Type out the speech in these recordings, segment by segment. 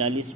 40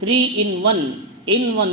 3 in 1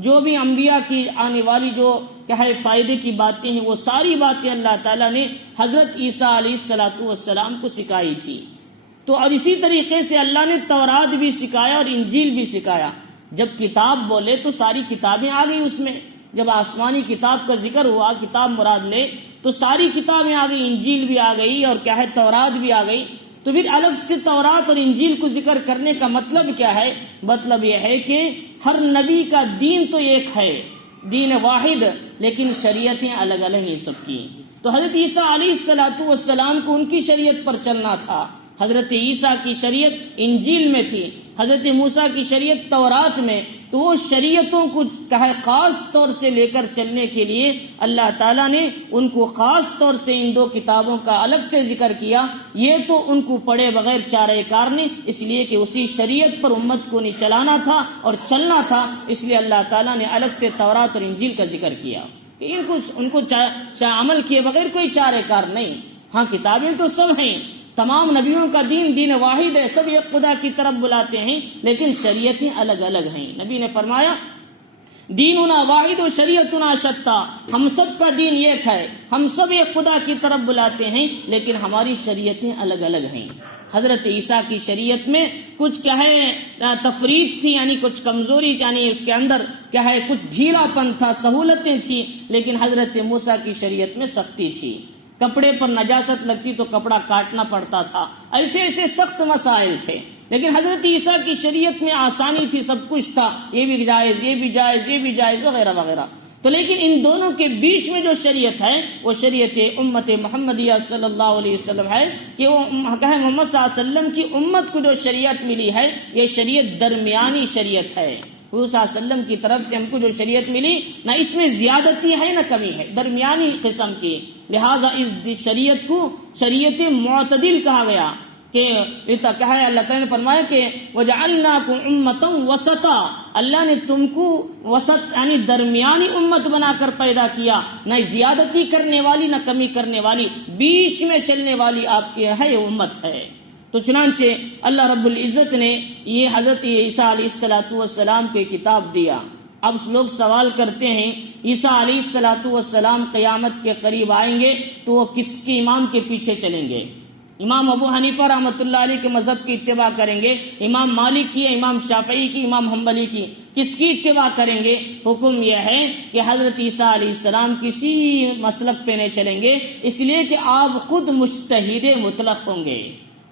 جو بھی انبیاء کی آنے والی جو کیا ہے فائدے کی باتیں ہیں، وہ ساری باتیں اللہ تعالیٰ نے حضرت عیسیٰ علیہ السلام کو سکھائی تھی۔ تو اور اسی طریقے سے اللہ نے تورات بھی سکھایا اور انجیل بھی سکھایا۔ جب کتاب بولے تو ساری کتابیں آ گئی اس میں، جب آسمانی کتاب کا ذکر ہوا، کتاب مراد لے تو ساری کتابیں آ گئی، انجیل بھی آ گئی اور کیا ہے تورات بھی آ گئی۔ تو پھر الگ سے تورات اور انجیل کو ذکر کرنے کا مطلب کیا ہے؟ مطلب یہ ہے کہ ہر نبی کا دین تو ایک ہے، دین واحد، لیکن شریعتیں الگ الگ ہیں سب کی۔ تو حضرت عیسیٰ علیہ السلام کو ان کی شریعت پر چلنا تھا۔ حضرت عیسیٰ کی شریعت انجیل میں تھی، حضرت موسیٰ کی شریعت تورات میں۔ تو وہ شریعتوں کو خاص طور سے لے کر چلنے کے لیے اللہ تعالیٰ نے ان کو خاص طور سے ان دو کتابوں کا الگ سے ذکر کیا۔ یہ تو ان کو پڑھے بغیر چارہ کار نہیں، اس لیے کہ اسی شریعت پر امت کو نہیں چلانا تھا اور چلنا تھا، اس لیے اللہ تعالیٰ نے الگ سے تورات اور انجیل کا ذکر کیا کہ ان کو عمل کیے بغیر کوئی چارہ کار نہیں۔ ہاں کتابیں تو سب ہیں، تمام نبیوں کا دین واحد ہے، سب ایک خدا کی طرف بلاتے ہیں، لیکن شریعتیں الگ الگ ہیں۔ نبی نے فرمایا دیننا واحد و شریعتنا شتیٰ، ہم سب کا دین ایک ہے، ہم سب ایک خدا کی طرف بلاتے ہیں، لیکن ہماری شریعتیں الگ الگ ہیں۔ حضرت عیسیٰ کی شریعت میں کچھ کیا ہے تفریط تھی، یعنی کچھ کمزوری، یعنی اس کے اندر کیا ہے کچھ ڈھیلا پن تھا، سہولتیں تھی، لیکن حضرت موسیٰ کی شریعت میں سختی تھی۔ کپڑے پر نجاست لگتی تو کپڑا کاٹنا پڑتا تھا، ایسے ایسے سخت مسائل تھے، لیکن حضرت عیسیٰ کی شریعت میں آسانی تھی، سب کچھ تھا، یہ بھی جائز، یہ بھی جائز، یہ بھی جائز وغیرہ وغیرہ۔ تو لیکن ان دونوں کے بیچ میں جو شریعت ہے وہ شریعت امت محمدیہ صلی اللہ علیہ وسلم ہے، کہ وہ محمد صلی اللہ علیہ وسلم کی امت کو جو شریعت ملی ہے یہ شریعت درمیانی شریعت ہے۔ حضور صلی اللہ علیہ وسلم کی طرف سے ہم کو جو شریعت ملی، نہ اس میں زیادتی ہے نہ کمی ہے، درمیانی قسم کی، لہذا اس شریعت کو شریعت معتدل کہا گیا۔ کہ کیا ہے اللہ تعالیٰ نے فرمایا کہ وَجَعَلْنَاكُمْ أُمَّةً وَسَطًا، اللہ نے تم کو وسط یعنی درمیانی امت بنا کر پیدا کیا، نہ زیادتی کرنے والی نہ کمی کرنے والی، بیچ میں چلنے والی آپ کی ہے امت ہے۔ تو چنانچہ اللہ رب العزت نے یہ حضرت عیسیٰ علیہ السلام کو کتاب دیا۔ اب لوگ سوال کرتے ہیں عیسیٰ علیہ السلام قیامت کے قریب آئیں گے تو وہ کس کے امام کے پیچھے چلیں گے؟ امام ابو حنیفہ رحمۃ اللہ علیہ کے مذہب کی اتباع کریں گے، امام مالک کی، امام شافعی کی، امام حنبلی کی، کس کی اتباع کریں گے؟ حکم یہ ہے کہ حضرت عیسیٰ علیہ السلام کسی مسلک پہ نہیں چلیں گے، اس لیے کہ آپ خود مجتہد مطلق ہوں گے،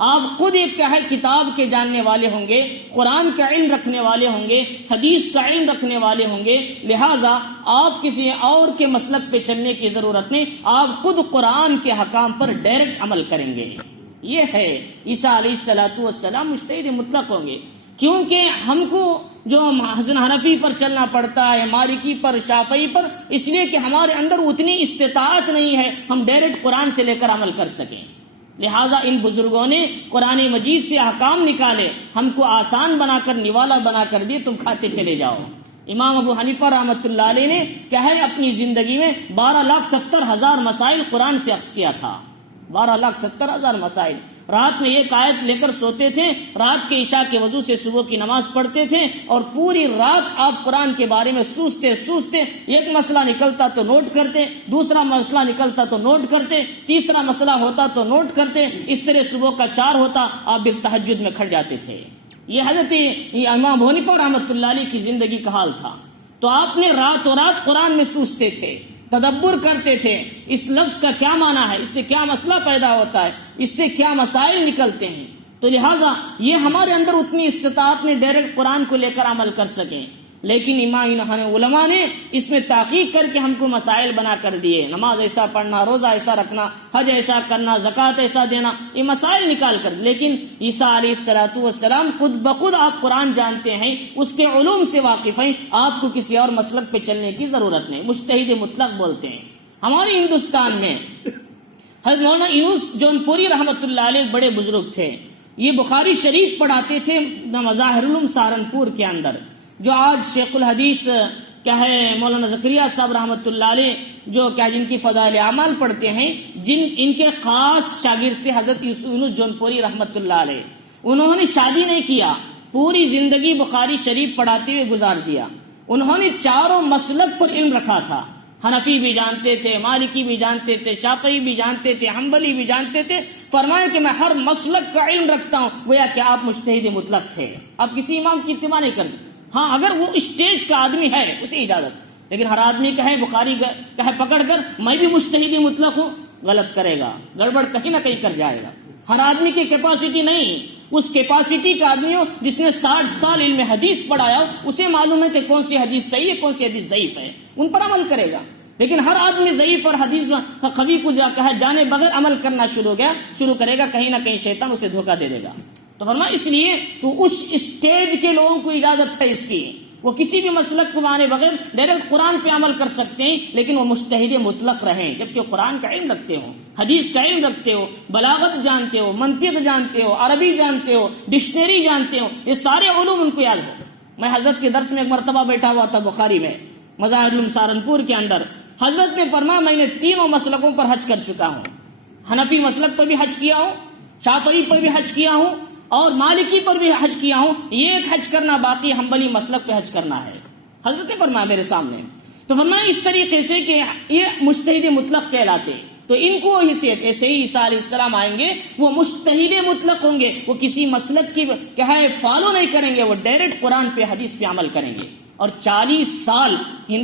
آپ خود ایک کیا ہے کتاب کے جاننے والے ہوں گے، قرآن کا علم رکھنے والے ہوں گے، حدیث کا علم رکھنے والے ہوں گے، لہٰذا آپ کسی اور کے مسلک پہ چلنے کی ضرورت نہیں، آپ خود قرآن کے حکام پر ڈائریکٹ عمل کریں گے۔ یہ ہے عیسیٰ علیہ السلام مجتہد مطلق ہوں گے، کیونکہ ہم کو جو حنفی پر چلنا پڑتا ہے، مالکی پر، شافعی پر، اس لیے کہ ہمارے اندر اتنی استطاعت نہیں ہے ہم ڈائریکٹ قرآن سے لے کر عمل کر سکیں، لہٰذا ان بزرگوں نے قرآن مجید سے احکام نکالے، ہم کو آسان بنا کر، نوالا بنا کر دیے، تم کھاتے چلے جاؤ۔ امام ابو حنیفہ رحمۃ اللہ علیہ نے کیا ہے اپنی زندگی میں 12,70,000 مسائل قرآن سے اخذ کیا تھا، 12,70,000 مسائل۔ رات میں ایک آیت لے کر سوتے تھے، رات کے عشاء کے وضو سے صبح کی نماز پڑھتے تھے، اور پوری رات آپ قرآن کے بارے میں سوچتے، ایک مسئلہ نکلتا تو نوٹ کرتے، دوسرا مسئلہ نکلتا تو نوٹ کرتے، تیسرا مسئلہ ہوتا تو نوٹ کرتے، اس طرح صبح کا 4 ہوتا آپ بھی تہجد میں کھڑ جاتے تھے۔ یہ حضرت امام ابو حنیفہ رحمۃ اللہ علیہ کی زندگی کا حال تھا۔ تو آپ نے راتوں رات قرآن میں سوچتے تھے، تدبر کرتے تھے، اس لفظ کا کیا معنی ہے، اس سے کیا مسئلہ پیدا ہوتا ہے، اس سے کیا مسائل نکلتے ہیں۔ تو لہٰذا یہ ہمارے اندر اتنی استطاعت نے ڈائریکٹ قرآن کو لے کر عمل کر سکیں، لیکن علماء نے اس میں تحقیق کر کے ہم کو مسائل بنا کر دیے، نماز ایسا پڑھنا، روزہ ایسا رکھنا، حج ایسا کرنا، زکوٰۃ ایسا دینا، یہ مسائل نکال کر۔ لیکن عیسیٰ علیہ السلام خود بخود آپ قرآن جانتے ہیں، اس کے علوم سے واقف ہیں، آپ کو کسی اور مسلک پہ چلنے کی ضرورت نہیں، مجتہد مطلق بولتے ہیں۔ ہمارے ہندوستان میں حضرت مولانا یونس جونپوری رحمۃ اللہ علیہ بڑے بزرگ تھے، یہ بخاری شریف پڑھاتے تھے مظاہر العلوم سہارنپور کے اندر، جو آج شیخ الحدیث کیا ہے مولانا زکریا صاحب رحمۃ اللہ علیہ جو کیا جن کی فضائل اعمال پڑھتے ہیں، ان کے خاص شاگرد تھے حضرت یونس جونپوری رحمۃ اللہ علیہ۔ انہوں نے شادی نہیں کیا، پوری زندگی بخاری شریف پڑھاتے ہوئے گزار دیا، انہوں نے چاروں مسلک پر علم رکھا تھا. حنفی بھی جانتے تھے، مالکی بھی جانتے تھے، شافعی بھی جانتے تھے، حنبلی بھی جانتے تھے. فرمایا کہ میں ہر مسلک کا علم رکھتا ہوں. گویا کہ آپ مجتہد مطلق تھے، آپ کسی امام کی اتباع نہیں کرتے. ہاں اگر وہ اسٹیج کا آدمی ہے اسے اجازت، لیکن ہر آدمی کہے بخاری کہے پکڑ کر میں بھی مجتہد مطلق ہوں، غلط کرے گا، گڑبڑ کہیں نہ کہیں کر جائے گا. ہر آدمی کی کیپیسٹی نہیں، اس کیپیسٹی کا آدمی ہو جس نے 60 سال علم حدیث پڑھایا ہو، اسے معلوم ہے کہ کون سی حدیث صحیح ہے کون سی حدیث ضعیف ہے، ان پر عمل کرے گا. لیکن ہر آدمی ضعیف اور حدیث قوی کو جانے بغیر عمل کرنا شروع کرے گا، کہیں نہ کہیں شیطان اسے دھوکہ دے دے گا. تو فرمایا اس لیے تو اس اسٹیج کے لوگوں کو اجازت ہے اس کی، وہ کسی بھی مسلک کو مانے بغیر ڈائریکٹ قرآن پہ عمل کر سکتے ہیں، لیکن وہ مجتہد مطلق رہیں، جبکہ قرآن کا علم رکھتے ہو، حدیث کا علم رکھتے ہو، بلاغت جانتے ہو، منطق جانتے ہو، عربی جانتے ہو، ڈکشنری جانتے ہو، یہ سارے علوم ان کو یاد ہو. میں حضرت کے درس میں ایک مرتبہ بیٹھا ہوا تھا بخاری میں، مظاہر العلوم سہارنپور کے اندر. حضرت نے فرمایا میں نے تینوں مسلکوں پر حج کر چکا ہوں، حنفی مسلک پر بھی حج کیا ہوں، شافعی پر بھی حج کیا ہوں، اور مالکی پر بھی حج کیا ہوں. یہ ایک حج کرنا باقی، حنبلی مسلک پہ حج کرنا ہے. حضرت نے فرمایا میرے سامنے. تو فرمایا اس طریقے سے کہ یہ مجتہد مطلق کہلاتے. تو ان کو حیثیت ایسے ہی عیسیٰ علیہ السلام آئیں گے، وہ مجتہد مطلق ہوں گے، وہ کسی مسلک کی فالو نہیں کریں گے، وہ ڈائریکٹ قرآن پہ حدیث پہ عمل کریں گے. اور 40 سال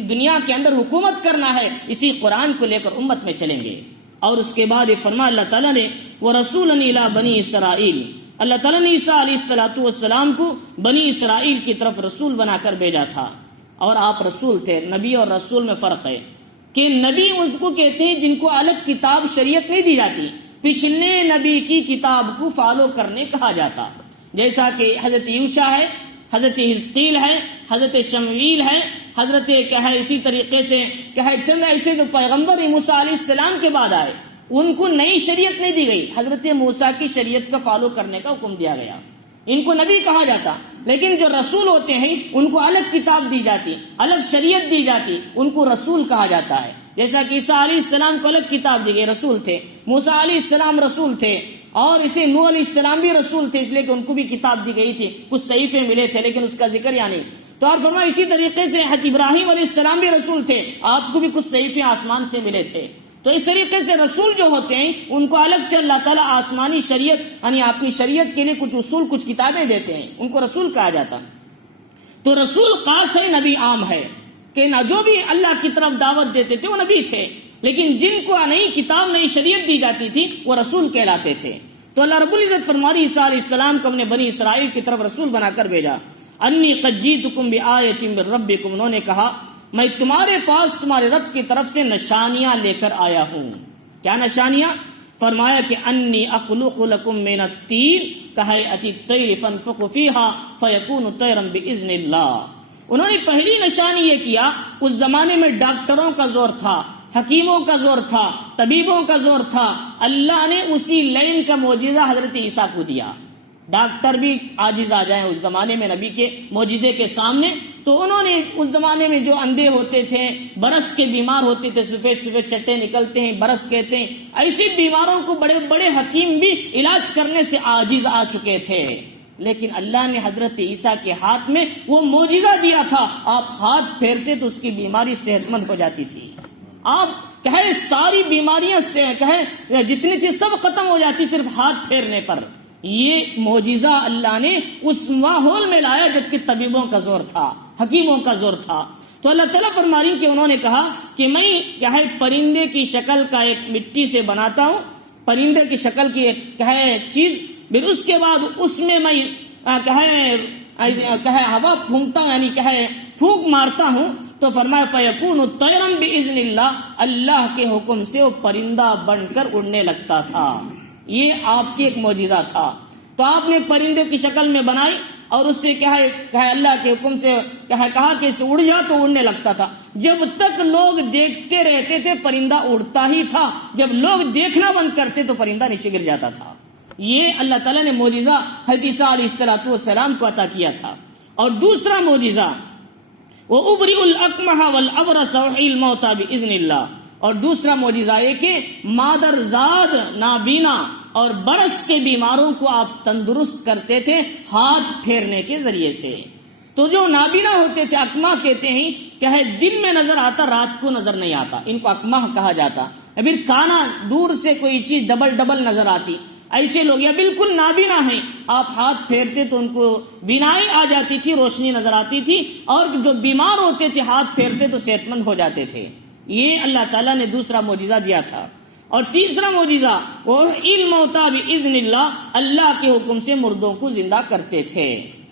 دنیا کے اندر حکومت کرنا ہے، اسی قرآن کو لے کر امت میں چلیں گے. اور اس کے بعد فرمایا اللہ تعالیٰ نے وَرَسُولًا إِلَىٰ بَنِي إِسْرَائِيلَ، اللہ تعالیٰ نے عیسیٰ علیہ السلام کو بنی اسرائیل کی طرف رسول بنا کر بھیجا تھا. اور آپ رسول تھے. نبی اور رسول میں فرق ہے کہ نبی ان کو کہتے ہیں جن کو الگ کتاب شریعت نہیں دی جاتی، پچھلے نبی کی کتاب کو فالو کرنے کہا جاتا. جیسا کہ حضرت یوشع ہے، حضرت حزقیل ہے، حضرت شمویل ہے، حضرت اسی طریقے سے چند ایسے جو پیغمبر موسیٰ علیہ السلام کے بعد آئے، ان کو نئی شریعت نہیں دی گئی، حضرت موسیٰ کی شریعت کا فالو کرنے کا حکم دیا گیا. ان کو نبی کہا جاتا. لیکن جو رسول ہوتے ہیں ان کو الگ کتاب دی جاتی، الگ شریعت دی جاتی، ان کو رسول کہا جاتا ہے. جیسا کہ عیسیٰ علیہ السلام کو الگ کتاب دی گئی، رسول تھے. موسیٰ علیہ السلام رسول تھے، اور اسے نوح علیہ السلام بھی رسول تھے، اس لیے کہ ان کو بھی کتاب دی گئی تھی، کچھ صحیفے ملے تھے لیکن اس کا ذکر یا نہیں. تو آپ فرمایا اسی طریقے سے حضرت ابراہیم علیہ السلام بھی رسول تھے، آپ کو بھی کچھ صحیفے آسمان سے ملے تھے. تو اس طریقے سے رسول جو ہوتے ہیں ان کو الگ سے اللہ تعالیٰ آسمانی شریعت یعنی اپنی شریعت کے لیے کچھ اصول کچھ کتابیں دیتے ہیں، ان کو رسول کہا جاتا. تو رسول خاص ہے، نبی عام ہے، کہ نہ جو بھی اللہ کی طرف دعوت دیتے تھے وہ نبی تھے، لیکن جن کو نئی کتاب نئی شریعت دی جاتی تھی وہ رسول کہلاتے تھے. تو اللہ رب العزت فرماتی عیسیٰ علیہ السلام کو ہم نے بنی اسرائیل کی طرف رسول بنا کر بھیجا. انی قد جئتکم بآیۃ من ربکم، انہوں نے کہا میں تمہارے پاس تمہارے رب کی طرف سے نشانیاں لے کر آیا ہوں. کیا نشانیاں؟ فرمایا کہ انی اخلق لکم من الطین کہیئۃ الطیر فانفخ فیہا فیکون طیرا باذن اللہ. انہوں نے پہلی نشانی یہ کیا، اس زمانے میں ڈاکٹروں کا زور تھا، حکیموں کا زور تھا، طبیبوں کا زور تھا، اللہ نے اسی لائن کا معجزہ حضرت عیسیٰ کو دیا. ڈاکٹر بھی عاجز آ جائیں اس زمانے میں نبی کے معجزے کے سامنے. تو انہوں نے اس زمانے میں جو اندھے ہوتے تھے، برس کے بیمار ہوتے تھے، سفید سفید چٹے نکلتے ہیں، برس کہتے ہیں، ایسی بیماروں کو بڑے بڑے حکیم بھی علاج کرنے سے عاجز آ چکے تھے. لیکن اللہ نے حضرت عیسیٰ کے ہاتھ میں وہ معجزہ دیا تھا، آپ ہاتھ پھیرتے تو اس کی بیماری صحت مند ہو جاتی تھی. آپ ساری بیماریاں سے جتنی تھی سب ختم ہو جاتی صرف ہاتھ پھیرنے پر. یہ معجزہ اللہ نے اس ماحول میں لایا جبکہ طبیبوں کا زور تھا، حکیموں کا زور تھا. تو اللہ تعالیٰ فرما رہی کہ انہوں نے کہا کہ میں پرندے کی شکل کا ایک مٹی سے بناتا ہوں، پرندے کی شکل کی ایک چیز، پھر اس کے بعد اس میں میں ہوا پھونکتا ہوں، یعنی پھونک مارتا ہوں. تو فرمایا فیکون طیرا باذن اللہ، اللہ کے حکم سے وہ پرندہ بن کر اڑنے لگتا تھا. یہ آپ کے ایک معجزہ تھا. تو آپ نے پرندے کی شکل میں بنائی اور اس سے اللہ کے حکم سے کہا کہ اسے اڑ جا تو اڑنے لگتا تھا. جب تک لوگ دیکھتے رہتے تھے پرندہ اڑتا ہی تھا، جب لوگ دیکھنا بند کرتے تو پرندہ نیچے گر جاتا تھا. یہ اللہ تعالیٰ نے معجزہ حضرت عیسیٰ علیہ السلام کو عطا کیا تھا. اور دوسرا معجزہ وَأُبْرِئُ الْأَكْمَحَ وَالْأَبْرَصَ وَأُحْيِي الْمَوْتَى بِإِذْنِ اللَّهِ. اور دوسرا معجزہ یہ کہ مادرزاد نابینا اور برس کے بیماروں کو آپ تندرست کرتے تھے ہاتھ پھیرنے کے ذریعے سے. تو جو نابینا ہوتے تھے، اکمہ کہتے ہیں کہ ہے دن میں نظر آتا، رات کو نظر نہیں آتا، ان کو اکمہ کہا جاتا. پھر کانا دور سے کوئی چیز ڈبل نظر آتی، ایسے لوگ. یا بالکل نابینا ہیں، آپ ہاتھ پھیرتے تو ان کو بینائی آ جاتی تھی، روشنی نظر آتی تھی. اور جو بیمار ہوتے تھے ہاتھ پھیرتے تو صحت مند ہو جاتے تھے. یہ اللہ تعالیٰ نے دوسرا معجزہ دیا تھا. اور تیسرا معجزہ وہ علم ہوتا باذن اللہ، اللہ کے حکم سے مردوں کو زندہ کرتے تھے.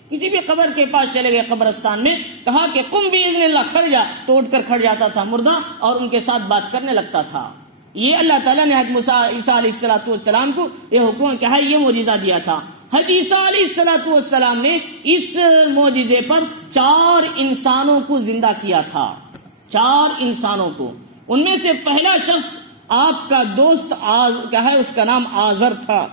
کسی بھی قبر کے پاس چلے گئے، قبرستان میں، کہا کہ قم باذن اللہ، کھڑ جا، تو اٹھ کر کھڑ جاتا تھا مردہ اور ان کے ساتھ بات کرنے لگتا تھا. یہ اللہ تعالیٰ نے حضرت عیسیٰ علیہ السلام کو یہ حکم کیا ہے، یہ معجزہ دیا تھا. حضرت عیسیٰ علیہ السلام نے اس معجزے پر 4 انسانوں کو زندہ کیا تھا. 4 انسانوں کو. ان میں سے پہلا شخص آپ کا دوست کیا ہے، اس کا نام آزر تھا.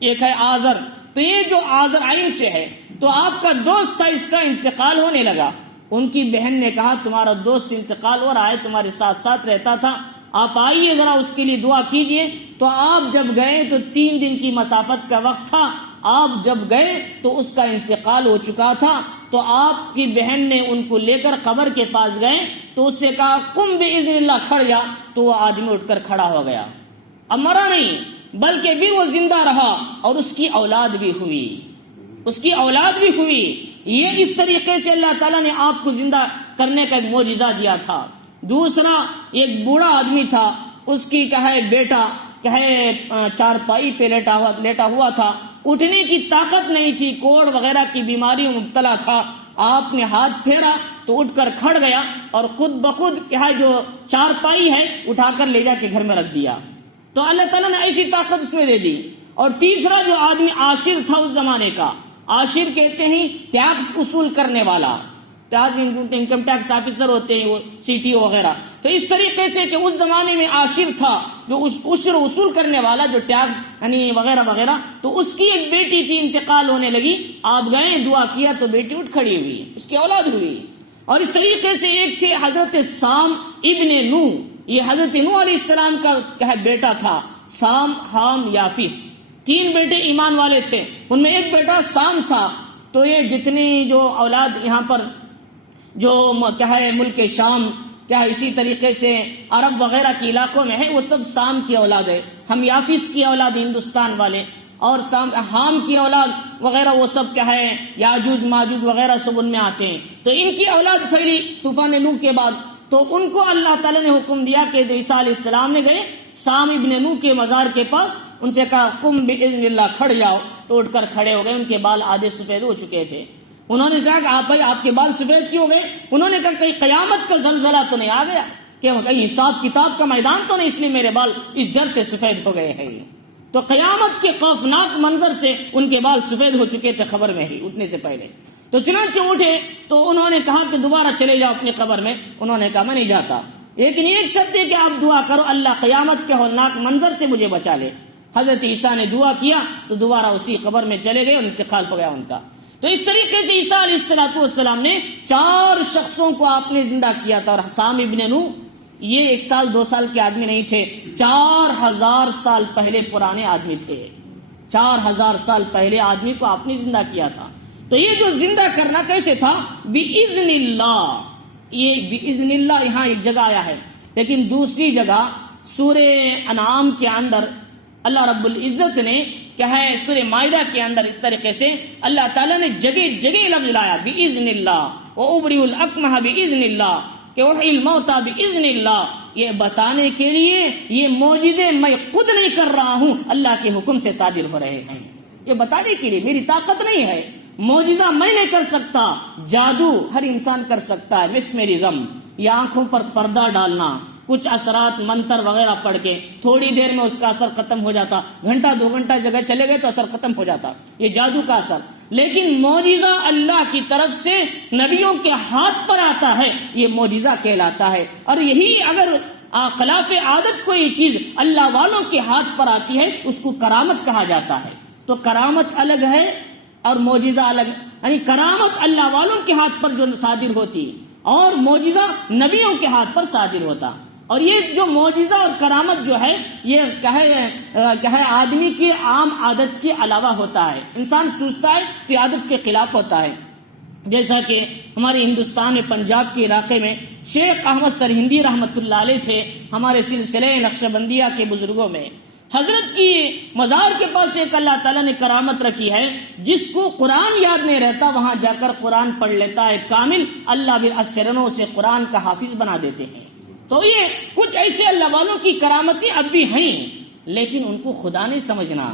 ایک ہے آزر، تو یہ جو آزر عین سے ہے، تو آپ کا دوست تھا، اس کا انتقال ہونے لگا. ان کی بہن نے کہا تمہارا دوست انتقال ہو رہا ہے، تمہارے ساتھ ساتھ رہتا تھا، آپ آئیے ذرا اس کے لیے دعا کیجئے. تو آپ جب گئے تو 3 دن کی مسافت کا وقت تھا. آپ جب گئے تو اس کا انتقال ہو چکا تھا. تو آپ کی بہن نے ان کو لے کر قبر کے پاس گئے تو اس سے کہا قم باذن اللہ، کھڑ جا. تو وہ آدمی اٹھ کر کھڑا ہو گیا. اب مرا نہیں بلکہ بھی وہ زندہ رہا اور اس کی اولاد بھی ہوئی. اس کی اولاد بھی ہوئی. یہ اس طریقے سے اللہ تعالیٰ نے آپ کو زندہ کرنے کا ایک معجزہ دیا تھا. دوسرا ایک بوڑھا آدمی تھا، اس کی کہے بیٹا کہے چارپائی پہ لیٹا ہوا تھا، اٹھنے کی طاقت نہیں تھی، کوڑ وغیرہ کی بیماری میں مبتلا تھا. آپ نے ہاتھ پھیرا تو اٹھ کر کھڑ گیا اور خود بخود کیا جو چارپائی ہے اٹھا کر لے جا کے گھر میں رکھ دیا. تو اللہ تعالیٰ نے ایسی طاقت اس میں دے دی. اور تیسرا جو آدمی عاشر تھا اس زمانے کا، عاشر کہتے ہیں ٹیکس وصول کرنے والا، انکم ٹیکس آفیسر ہوتے ہیں وہ CTO وغیرہ. تو اس طریقے سے کہ اس زمانے میں عاشر تھا جو عشر وصول کرنے والا، جو ٹیکس یعنی وغیرہ وغیرہ. تو اس کی ایک بیٹی تھی، انتقال ہونے لگی. آپ گئے دعا کیا تو بیٹی اٹھ کھڑی ہوئی، اس کی اولاد ہوئی. اور اس طریقے سے ایک تھے حضرت سام ابن نوح. یہ حضرت نوح علیہ السلام کا بیٹا تھا، سام، حام، یافس. 3 بیٹے ایمان والے تھے، ان میں ایک بیٹا سام تھا. تو یہ جتنی جو اولاد یہاں پر جو کیا ہے ملک شام، کیا اسی طریقے سے عرب وغیرہ کے علاقوں میں ہے، وہ سب سام کی اولاد ہے. ہم یافس کی اولاد ہندوستان والے، اور حام کی اولاد وغیرہ وہ سب کیا ہے یاجوج ماجوج وغیرہ سب ان میں آتے ہیں. تو ان کی اولاد پھیلی طوفان نوح کے بعد. تو ان کو اللہ تعالیٰ نے حکم دیا کہ عیسیٰ علیہ السلام نے گئے سام ابن نوح کے مزار کے پاس، ان سے کہا قم باذن اللہ، کھڑ جاؤ. تو اٹھ کر کھڑے ہو گئے. ان کے بال آدھے سفید ہو چکے تھے. انہوں نے کہا کہ آپ کے بال سفید کیوں گئے؟ انہوں نے کہا کہیں قیامت کا زلزلہ تو نہیں آ گیا، کہ کہیں حساب کتاب کا میدان تو نہیں، اس لیے میرے بال اس ڈر سے سفید ہو گئے ہیں. تو قیامت کے خوفناک منظر سے ان کے بال سفید ہو چکے تھے خبر میں ہی اٹھنے سے پہلے. تو چنانچہ اٹھے تو انہوں نے کہا کہ دوبارہ چلے جاؤ اپنی قبر میں. انہوں نے کہا میں نہیں جاتا، لیکن ایک شرط ہے کہ آپ دعا کرو اللہ قیامت کے ہولناک منظر سے مجھے بچا لے. حضرت عیسیٰ نے دعا کیا تو دوبارہ اسی قبر میں چلے گئے اور انتقال ہو گیا ان کا. تو اس طریقے سے عیسیٰ علیہ السلام نے 4 شخصوں کو آپ نے زندہ کیا تھا. اور سام ابن نوح یہ 1 سال 2 سال کے آدمی نہیں تھے، 4000 سال پہلے پرانے آدمی تھے. 4000 سال پہلے آدمی کو آپ نے زندہ کیا تھا. تو یہ جو زندہ کرنا کیسے تھا؟ بِإِذْنِ اللَّهِ. یہ بِإِذْنِ اللَّهِ یہاں ایک جگہ آیا ہے، لیکن دوسری جگہ سورہ انعام کے اندر اللہ رب العزت نے کیا ہے سورہ مائدہ کے اندر اس طریقے سے اللہ تعالیٰ نے جگہ جگہ لفظ لایا بِإِذْنِ اللَّهِ وَأُبْرِئُ الْأَكْمَحَ بِإِذْنِ اللَّهِ کہ وَأُحْيِي الْمَوْتَى بِإِذْنِ اللَّهِ. یہ بتانے کے لیے یہ معجزے میں خود نہیں کر رہا ہوں، اللہ کے حکم سے صادر ہو رہے ہیں. یہ بتانے کے لیے میری طاقت نہیں ہے، معجزہ میں نہیں کر سکتا. جادو ہر انسان کر سکتا ہے، مسمرزم یا آنکھوں پر پردہ ڈالنا، کچھ اثرات منتر وغیرہ پڑھ کے تھوڑی دیر میں اس کا اثر ختم ہو جاتا، گھنٹہ 2 گھنٹہ جگہ چلے گئے تو اثر ختم ہو جاتا، یہ جادو کا اثر. لیکن معجزہ اللہ کی طرف سے نبیوں کے ہاتھ پر آتا ہے، یہ معجزہ کہلاتا ہے. اور یہی اگر خلاف عادت کوئی چیز اللہ والوں کے ہاتھ پر آتی ہے اس کو کرامت کہا جاتا ہے. تو کرامت الگ ہے اور معجزہ الگ، یعنی کرامت اللہ والوں کے ہاتھ پر جو صادر ہوتی اور معجزہ نبیوں کے ہاتھ پر صادر ہوتا. اور یہ جو معجزہ اور کرامت جو ہے یہ کیا ہے آدمی کی عام عادت کے علاوہ ہوتا ہے. انسان سوچتا ہے تو عادت کے خلاف ہوتا ہے. جیسا کہ ہمارے ہندوستان میں پنجاب کے علاقے میں شیخ احمد سرہندی رحمۃ اللہ علیہ تھے، ہمارے سلسلہ نقشبندیہ کے بزرگوں میں، حضرت کی مزار کے پاس ایک اللہ تعالیٰ نے کرامت رکھی ہے، جس کو قرآن یاد نہیں رہتا وہاں جا کر قرآن پڑھ لیتا ہے کامل، اللہ بھی اسرنوں سے قرآن کا حافظ بنا دیتے ہیں۔ تو یہ کچھ ایسے اللہ والوں کی کرامتیں اب بھی ہیں، لیکن ان کو خدا نہیں سمجھنا۔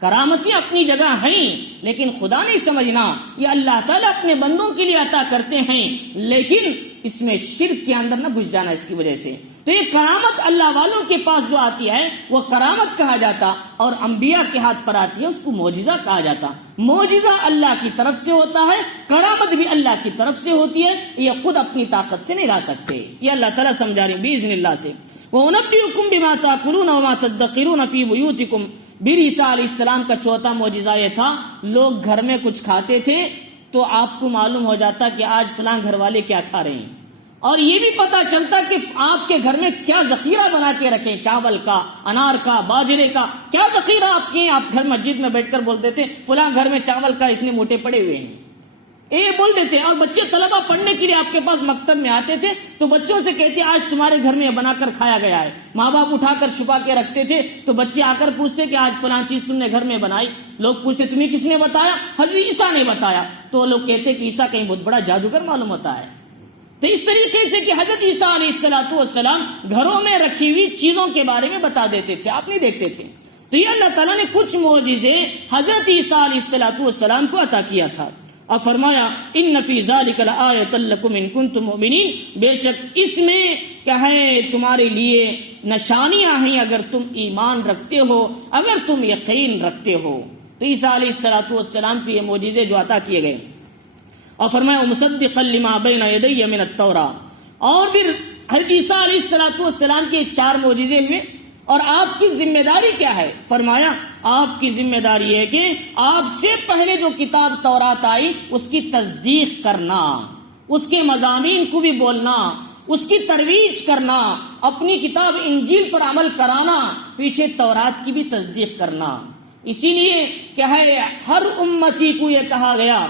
کرامتیں اپنی جگہ ہیں لیکن خدا نہیں سمجھنا، یہ اللہ تعالیٰ اپنے بندوں کے لیے عطا کرتے ہیں، لیکن اس میں شرک کے اندر نہ گھس جانا اس کی وجہ سے۔ تو یہ کرامت اللہ والوں کے پاس جو آتی ہے وہ کرامت کہا جاتا، اور انبیاء کے ہاتھ پر آتی ہے اس کو معجزہ کہا جاتا۔ معجزہ اللہ کی طرف سے ہوتا ہے، کرامت بھی اللہ کی طرف سے ہوتی ہے، یہ خود اپنی طاقت سے نہیں لا سکتے۔ یہ اللہ تعالیٰ سمجھا رہے باذن اللہ سے۔ وَأُنَبِّئُكُم بِمَا تَأْكُلُونَ وَمَا تَدَّخِرُونَ فِي بُيُوتِكُم۔ بھی عیسیٰ علیہ السلام کا چوتھا معجزہ یہ تھا، لوگ گھر میں کچھ کھاتے تھے تو آپ کو معلوم ہو جاتا کہ آج فلاں گھر والے کیا کھا رہے ہیں، اور یہ بھی پتا چلتا کہ آپ کے گھر میں کیا ذخیرہ بنا کے رکھیں، چاول کا، انار کا، باجرے کا، کیا ذخیرہ آپ کے۔ آپ گھر مسجد میں بیٹھ کر بولتے تھے فلاں گھر میں چاول کا اتنے موٹے پڑے ہوئے ہیں، یہ بول دیتے۔ اور بچے طلبہ پڑھنے کے لیے آپ کے پاس مکتب میں آتے تھے تو بچوں سے کہتے آج تمہارے گھر میں بنا کر کھایا گیا ہے، ماں باپ اٹھا کر چھپا کے رکھتے تھے، تو بچے آ کر پوچھتے کہ آج فلاں چیز تم نے گھر میں بنائی، لوگ پوچھتے تمہیں کس نے بتایا؟ حضرت عیسیٰ نے بتایا، تو لوگ کہتے کہ عیسیٰ کہیں بہت بڑا جادوگر معلوم ہوتا ہے۔ تو اس طریقے سے کہ حضرت عیسیٰ علیہ السلام گھروں میں رکھی ہوئی چیزوں کے بارے میں بتا دیتے تھے، آپ نہیں دیکھتے تھے۔ تو یہ اللہ تعالیٰ نے کچھ معجزے حضرت عیسیٰ علیہ السلام کو عطا کیا تھا، اور فرمایا ان فی ذلک لآیۃ لکم ان کنتم مؤمنین، بے شک اس میں کیا ہے تمہارے لیے نشانیاں ہیں اگر تم ایمان رکھتے ہو، اگر تم یقین رکھتے ہو۔ تو عیسیٰ علیہ السلام کی یہ معجزے جو عطا کیے گئے، اور فرمایا مصدقا لما بین یدی من التوراۃ، اور پھر حضرت عیسیٰ علیہ السلام کے 4 معجزے ہوئے، اور آپ کی ذمہ داری کیا ہے؟ فرمایا آپ کی ذمہ داری ہے کہ آپ سے پہلے جو کتاب تورات آئی اس کی تصدیق کرنا، اس کے مضامین کو بھی بولنا، اس کی ترویج کرنا، اپنی کتاب انجیل پر عمل کرانا، پیچھے تورات کی بھی تصدیق کرنا۔ اسی لیے کیا ہے ہر امتی کو یہ کہا گیا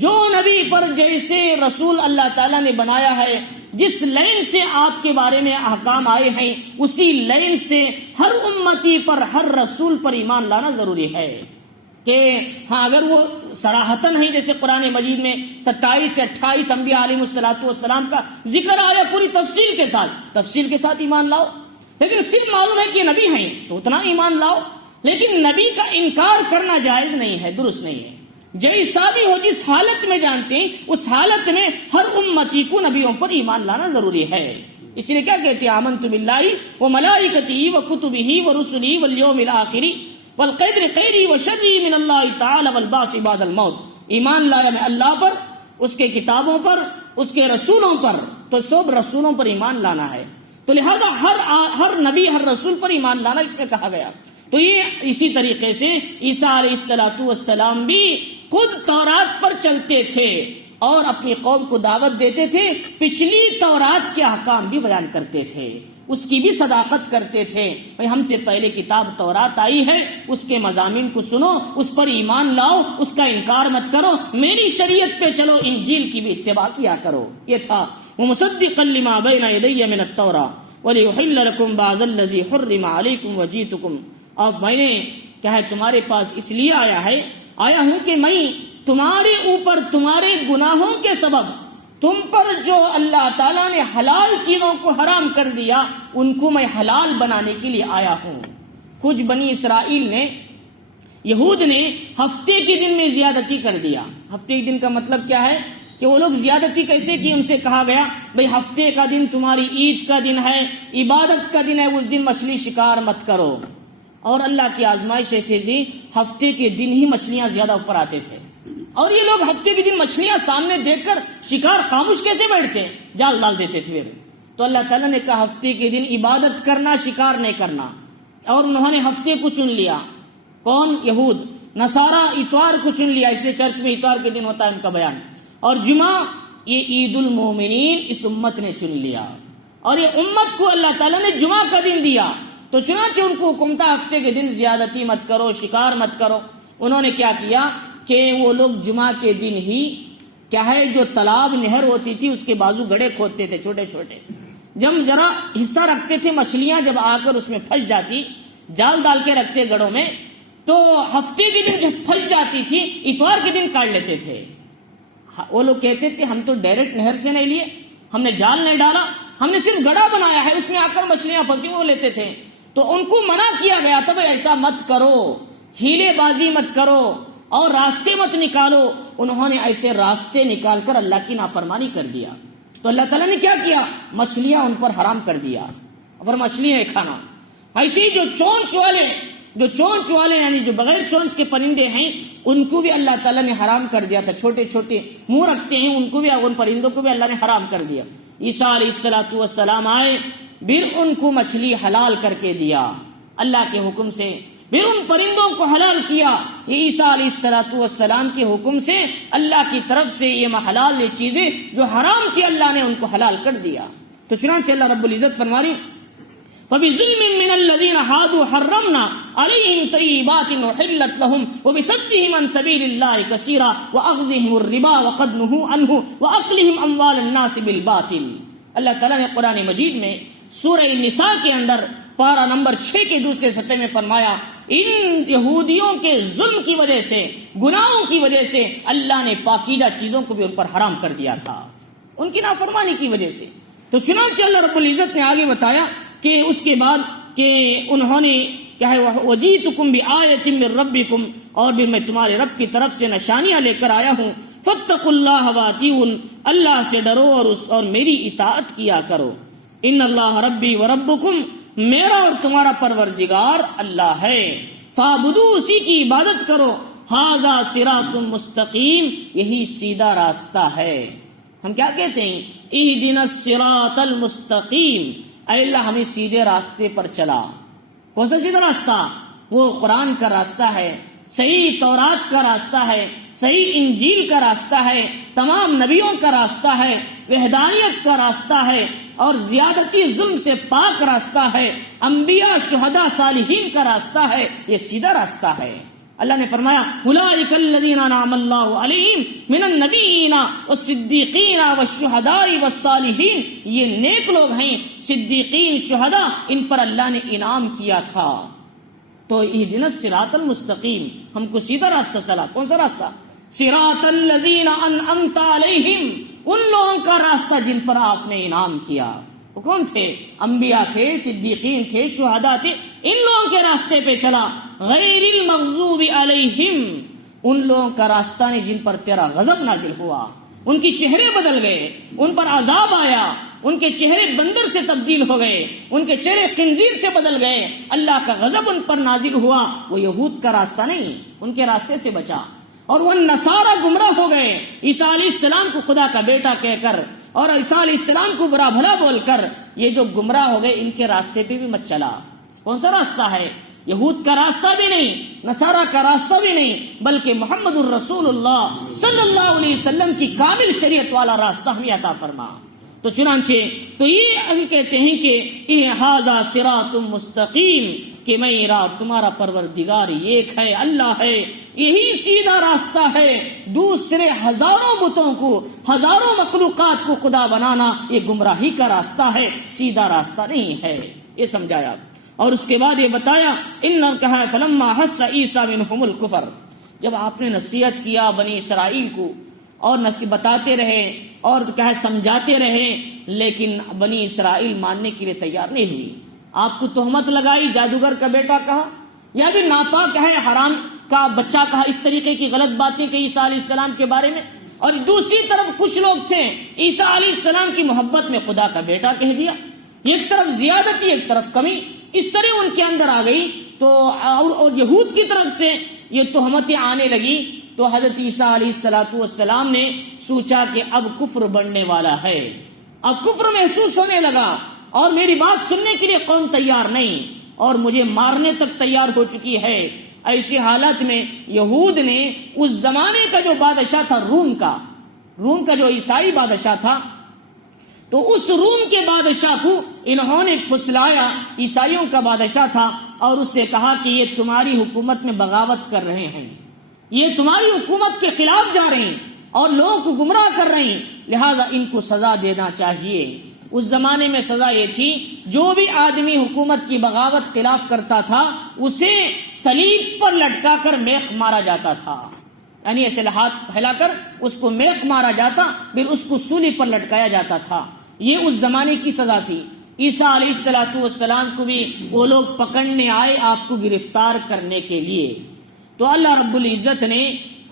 جو نبی پر جیسے رسول اللہ تعالیٰ نے بنایا ہے، جس لائن سے آپ کے بارے میں احکام آئے ہیں اسی لائن سے ہر امتی پر، ہر رسول پر ایمان لانا ضروری ہے۔ کہ ہاں اگر وہ صراحتاً ہے، جیسے قرآن مجید میں 27 سے 28 انبیاء علیہ السلام کا ذکر آیا پوری تفصیل کے ساتھ ایمان لاؤ، لیکن صرف معلوم ہے کہ نبی ہیں تو اتنا ایمان لاؤ، لیکن نبی کا انکار کرنا جائز نہیں ہے، درست نہیں ہے۔ جیسا بھی ہو جس حالت میں جانتے ہیں اس حالت میں ہر امتی کو نبیوں پر ایمان لانا ضروری ہے۔ اس لیے کیا کہتے ہیں آمنت باللہ وملائکتہ وکتبہ ورسلہ والیوم الآخر والقدر خیرہ وشرہ من اللہ تعالی والبعث بعد الموت۔ ایمان لایا میں اللہ پر، اس کے کتابوں پر، اس کے رسولوں پر، تو سب رسولوں پر ایمان لانا ہے، تو لہذا ہر نبی ہر رسول پر ایمان لانا اس میں کہا گیا۔ تو یہ اسی طریقے سے عیسیٰ علیہ السلام بھی خود تورات پر چلتے تھے اور اپنی قوم کو دعوت دیتے تھے، پچھلی تورات کے احکام بھی بیان کرتے تھے، اس کی بھی صداقت کرتے تھے۔ بھئی ہم سے پہلے کتاب تورات آئی ہے، اس کے مضامین کو سنو، اس پر ایمان لاؤ، اس کا انکار مت کرو، میری شریعت پہ چلو، انجیل کی بھی اتباع کیا کرو۔ یہ تھا وَمُصَدِّقًا لِمَا بَيْنَ يَدَيَّ مِنَ التَّوْرَاةِ وَلِيُحِلَّ لَكُمْ بَعْضَ الَّذِي حُرِّمَ عَلَيْكُمْ وَجِئْتُكُمْ۔ اب میں نے کیا ہے تمہارے پاس اس لیے آیا ہوں کہ میں تمہارے اوپر تمہارے گناہوں کے سبب تم پر جو اللہ تعالیٰ نے حلال چیزوں کو حرام کر دیا ان کو میں حلال بنانے کے لیے آیا ہوں۔ کچھ بنی اسرائیل نے، یہود نے ہفتے کے دن میں زیادتی کر دیا۔ ہفتے کے دن کا مطلب کیا ہے کہ وہ لوگ زیادتی کیسے کی؟ ان سے کہا گیا بھئی ہفتے کا دن تمہاری عید کا دن ہے، عبادت کا دن ہے، اس دن مچھلی شکار مت کرو۔ اور اللہ کی آزمائش تھی ہفتے کے دن ہی مچھلیاں زیادہ اوپر آتے تھے، اور یہ لوگ ہفتے کے دن مچھلیاں سامنے دیکھ کر شکار خاموش کیسے بیٹھتے، جال ڈال دیتے تھے۔ تو اللہ تعالیٰ نے کہا ہفتے کے دن عبادت کرنا، شکار نہیں کرنا، اور انہوں نے ہفتے کو چن لیا۔ کون؟ یہود۔ نصارہ اتوار کو چن لیا، اس لیے چرچ میں اتوار کے دن ہوتا ہے ان کا بیان۔ اور جمعہ یہ عید المومنین اس امت نے چن لیا، اور یہ امت کو اللہ تعالیٰ نے جمعہ کا دن دیا، تو چنانچہ ان کو حکم تھا ہفتے کے دن زیادتی مت کرو، شکار مت کرو۔ انہوں نے کیا کیا کہ وہ لوگ جمعہ کے دن ہی کیا ہے جو تالاب نہر ہوتی تھی اس کے بازو گڑھے کھودتے تھے چھوٹے چھوٹے، جب ذرا حصہ رکھتے تھے، مچھلیاں جب آ کر اس میں پھنس جاتی، جال ڈال کے رکھتے گڑھوں میں، تو ہفتے کے دن جب پھنس جاتی تھی اتوار کے دن کاٹ لیتے تھے۔ وہ لوگ کہتے تھے ہم تو ڈائریکٹ نہر سے نہیں لیے، ہم نے جال نہیں ڈالا، ہم نے صرف گڑھا بنایا ہے، اس میں آ کر مچھلیاں پھنسی وہ لیتے تھے۔ تو ان کو منع کیا گیا تھا بھائی ایسا مت کرو، ہیلے بازی مت کرو اور راستے مت نکالو۔ انہوں نے ایسے راستے نکال کر اللہ کی نافرمانی کر دیا، تو اللہ تعالیٰ نے کیا کیا؟ مچھلیاں ان پر حرام کر دیا، اور مچھلیاں کھانا۔ ایسے ہی جو چونچ والے یعنی جو بغیر چونچ کے پرندے ہیں ان کو بھی اللہ تعالیٰ نے حرام کر دیا تھا، چھوٹے چھوٹے منہ رکھتے ہیں ان کو بھی، ان پرندوں کو بھی اللہ نے حرام کر دیا۔ عیسیٰ علیہ السلام آئے، پھر ان کو مچھلی حلال کر کے دیا اللہ کے حکم سے، پھر ان پرندوں کو حلال کیا۔ یہ عیسیٰ علیہ السلام کے حکم سے اللہ کی طرف سے یہ حلال یہ چیزیں جو حرام تھی اللہ نے ان کو حلال کر دیا۔ تو چنانچہ اللہ رب العزت فرما رہی فَبِظُلْمٍ مِّنَ الَّذِينَ هَادُوا حَرَّمْنَا عَلَيْهِمْ طَيِّبَاتٍ أُحِلَّتْ لَهُمْ وَبِصَدِّهِمْ عَن سَبِيلِ اللَّهِ كَثِيرًا وَأَخْذِهِمُ الرِّبَا وَقَدْ نُهُوا عَنْهُ وَأَكْلِهِمْ أَمْوَالَ النَّاسِ بِالْبَاطِلِ۔ اللہ تعالیٰ نے قرآن مجید میں سورہ النساء کے اندر پارہ نمبر 6 کے دوسرے صفحے میں فرمایا ان یہودیوں کے ظلم کی وجہ سے، گناہوں کی وجہ سے اللہ نے پاکیزہ چیزوں کو بھی ان پر حرام کر دیا تھا، ان کی نافرمانی کی وجہ سے۔ تو چنانچہ اللہ رب العزت نے آگے بتایا کہ اس کے بعد کہ انہوں نے کیا ہے وَجِئْتُكُمْ بِآيَةٍ مِّن رَبِّكُمْ، اور بھی میں تمہارے رب کی طرف سے نشانیاں لے کر آیا ہوں، فَاتَّقُوا اللَّهَ وَأَطِيعُونِ، اللہ سے ڈرو اور میری اطاعت کیا کرو۔ ان اللہ ربی و ربکم، میرا اور تمہارا پروردگار اللہ ہے، فَاعْبُدُوهُ، اسی کی عبادت کرو، هَذَا صِرَاطٌ مستقیم، یہی سیدھا راستہ ہے۔ ہم کیا کہتے ہیں؟ اہدنا الصراط المستقیم، اے اللہ ہمیں سیدھے راستے پر چلا۔ کون سا سیدھا راستہ؟ وہ قرآن کا راستہ ہے، صحیح تورات کا راستہ ہے، صحیح انجیل کا راستہ ہے، تمام نبیوں کا راستہ ہے، وحدانیت کا راستہ ہے، اور زیادتی ظلم سے پاک راستہ ہے، انبیاء شہداء صالحین کا راستہ ہے، یہ سیدھا راستہ ہے۔ اللہ نے فرمایا اولئک الذین انعم اللہ علیہم من النبیین والصدیقین والشہداء والصالحین، یہ نیک لوگ ہیں، صدیقین شہداء، ان پر اللہ نے انعام کیا تھا۔ تو اہدنا الصراط المستقیم، ہم کو سیدھا راستہ چلا۔ کون سا راستہ؟ صراط الذین انعمت علیہم، ان لوگوں کا راستہ جن پر آپ نے انعام کیا۔ وہ کون تھے؟ انبیاء تھے، صدیقین تھے، شہداء تھے، ان لوگوں کے راستے پہ چلا۔ غیر المغضوب علیہم، ان لوگوں کا راستہ نہیں جن پر تیرا غضب نازل ہوا، ان کی چہرے بدل گئے، ان پر عذاب آیا، ان کے چہرے بندر سے تبدیل ہو گئے، ان کے چہرے خنزیر سے بدل گئے، اللہ کا غضب ان پر نازل ہوا۔ وہ یہود کا راستہ نہیں، ان کے راستے سے بچا۔ اور وہ نصارہ گمراہ ہو گئے، عیسیٰ علیہ السلام کو خدا کا بیٹا کہہ کر اور عیسیٰ علیہ السلام کو برا بھلا بول کر، یہ جو گمراہ ہو گئے، ان کے راستے پہ بھی مت چلا۔ کون سا راستہ ہے؟ یہود کا راستہ بھی نہیں، نصارہ کا راستہ بھی نہیں، بلکہ محمد الرسول اللہ صلی اللہ علیہ وسلم کی کامل شریعت والا راستہ ہمیں عطا فرما۔ تو چنانچہ تو یہ کہتے ہیں کہ ھذا صراط مستقیم، کہ میرا اور تمہارا پروردگار ایک ہے، اللہ ہے، یہی سیدھا راستہ ہے۔ دوسرے ہزاروں بتوں کو، ہزاروں مخلوقات کو خدا بنانا یہ گمراہی کا راستہ ہے، سیدھا راستہ نہیں ہے، یہ سمجھایا۔ اور اس کے بعد یہ بتایا کہا فلما حس عیسیٰ منہم الکفر، جب آپ نے نصیحت کیا بنی اسرائیل کو اور بتاتے رہے اور کیا سمجھاتے رہے، لیکن بنی اسرائیل ماننے کے لیے تیار نہیں ہوئی۔ آپ کو تہمت لگائی، جادوگر کا بیٹا کہا، یا بھی ناپاک ہے، حرام کا بچہ کہا، اس طریقے کی غلط باتیں کہ عیسیٰ علیہ السلام کے بارے میں۔ اور دوسری طرف کچھ لوگ تھے عیسیٰ علیہ السلام کی محبت میں خدا کا بیٹا کہہ دیا، ایک طرف زیادتی ایک طرف کمی، اس طرح ان کے اندر آ گئی۔ تو اور یہود کی طرف سے یہ تہمتیں آنے لگی، تو حضرت عیسیٰ علیہ السلام نے سوچا کہ اب کفر بڑھنے والا ہے، اب کفر محسوس ہونے لگا، اور میری بات سننے کے لیے قوم تیار نہیں، اور مجھے مارنے تک تیار ہو چکی ہے۔ ایسی حالت میں یہود نے اس زمانے کا جو بادشاہ تھا روم کا جو عیسائی بادشاہ تھا، تو اس روم کے بادشاہ کو انہوں نے پھسلایا، عیسائیوں کا بادشاہ تھا، اور اس سے کہا کہ یہ تمہاری حکومت میں بغاوت کر رہے ہیں، یہ تمہاری حکومت کے خلاف جا رہے ہیں، اور لوگوں کو گمراہ کر رہی ہیں، لہذا ان کو سزا دینا چاہیے۔ اس زمانے میں سزا یہ تھی، جو بھی آدمی حکومت کی بغاوت خلاف کرتا تھا اسے صلیب پر لٹکا کر میخ مارا جاتا تھا، یعنی ایسے ہاتھ پھیلا کر اس کو میخ مارا جاتا، پھر اس کو سولی پر لٹکایا جاتا تھا۔ یہ اس زمانے کی سزا تھی۔ عیسیٰ علیہ السلام کو بھی وہ لوگ پکڑنے آئے آپ کو گرفتار کرنے کے لیے، تو اللہ رب العزت نے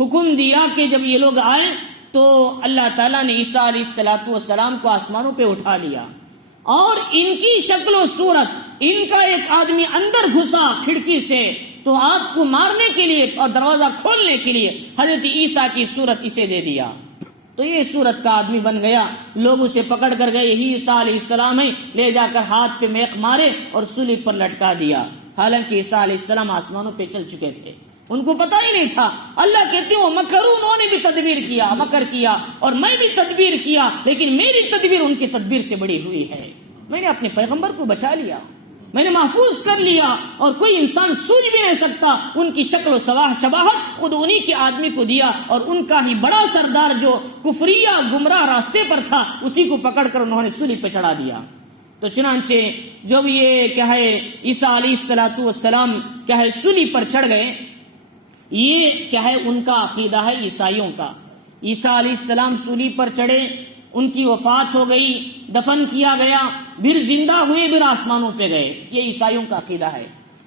حکم دیا کہ جب یہ لوگ آئے تو اللہ تعالیٰ نے عیسیٰ علیہ السلام کو آسمانوں پہ اٹھا لیا، اور ان کی شکل و صورت، ان کا ایک آدمی اندر گھسا کھڑکی سے تو آپ کو مارنے کے لیے اور دروازہ کھولنے کے لیے حضرت عیسیٰ کی صورت اسے دے دیا، تو یہ صورت کا آدمی بن گیا۔ لوگ اسے پکڑ کر گئے، یہی عیسیٰ علیہ السلام ہے، لے جا کر ہاتھ پہ میخ مارے اور سولی پر لٹکا دیا، حالانکہ عیسیٰ علیہ السلام آسمانوں پہ چل چکے تھے، ان کو پتا ہی نہیں تھا۔ اللہ کہتے ہیں مکروا، انہوں نے بھی تدبیر کیا، مکر کیا، اور میں بھی تدبیر کیا، لیکن میری تدبیر ان کی تدبیر سے بڑی ہوئی ہے۔ میں نے اپنے پیغمبر کو بچا لیا، میں نے محفوظ کر لیا، اور کوئی انسان سوچ بھی نہیں سکتا۔ ان کی شکل و شباہت خود انہی کے آدمی کو دیا، اور ان کا ہی بڑا سردار جو کفریہ گمراہ راستے پر تھا اسی کو پکڑ کر انہوں نے سولی پہ چڑھا دیا۔ تو چنانچہ جب یہ کیا ہے عیسیٰ علیہ السلام کیا ہے سولی پر چڑھ گئے، یہ کیا ہے ان کا عقیدہ ہے عیسائیوں کا۔ عیسیٰ علیہ السلام سولی پر چڑھے، ان کی وفات ہو گئی، دفن کیا گیا، پھر زندہ ہوئے، پھر آسمانوں پہ گئے، یہ عیسائیوں کا عقیدہ ہے۔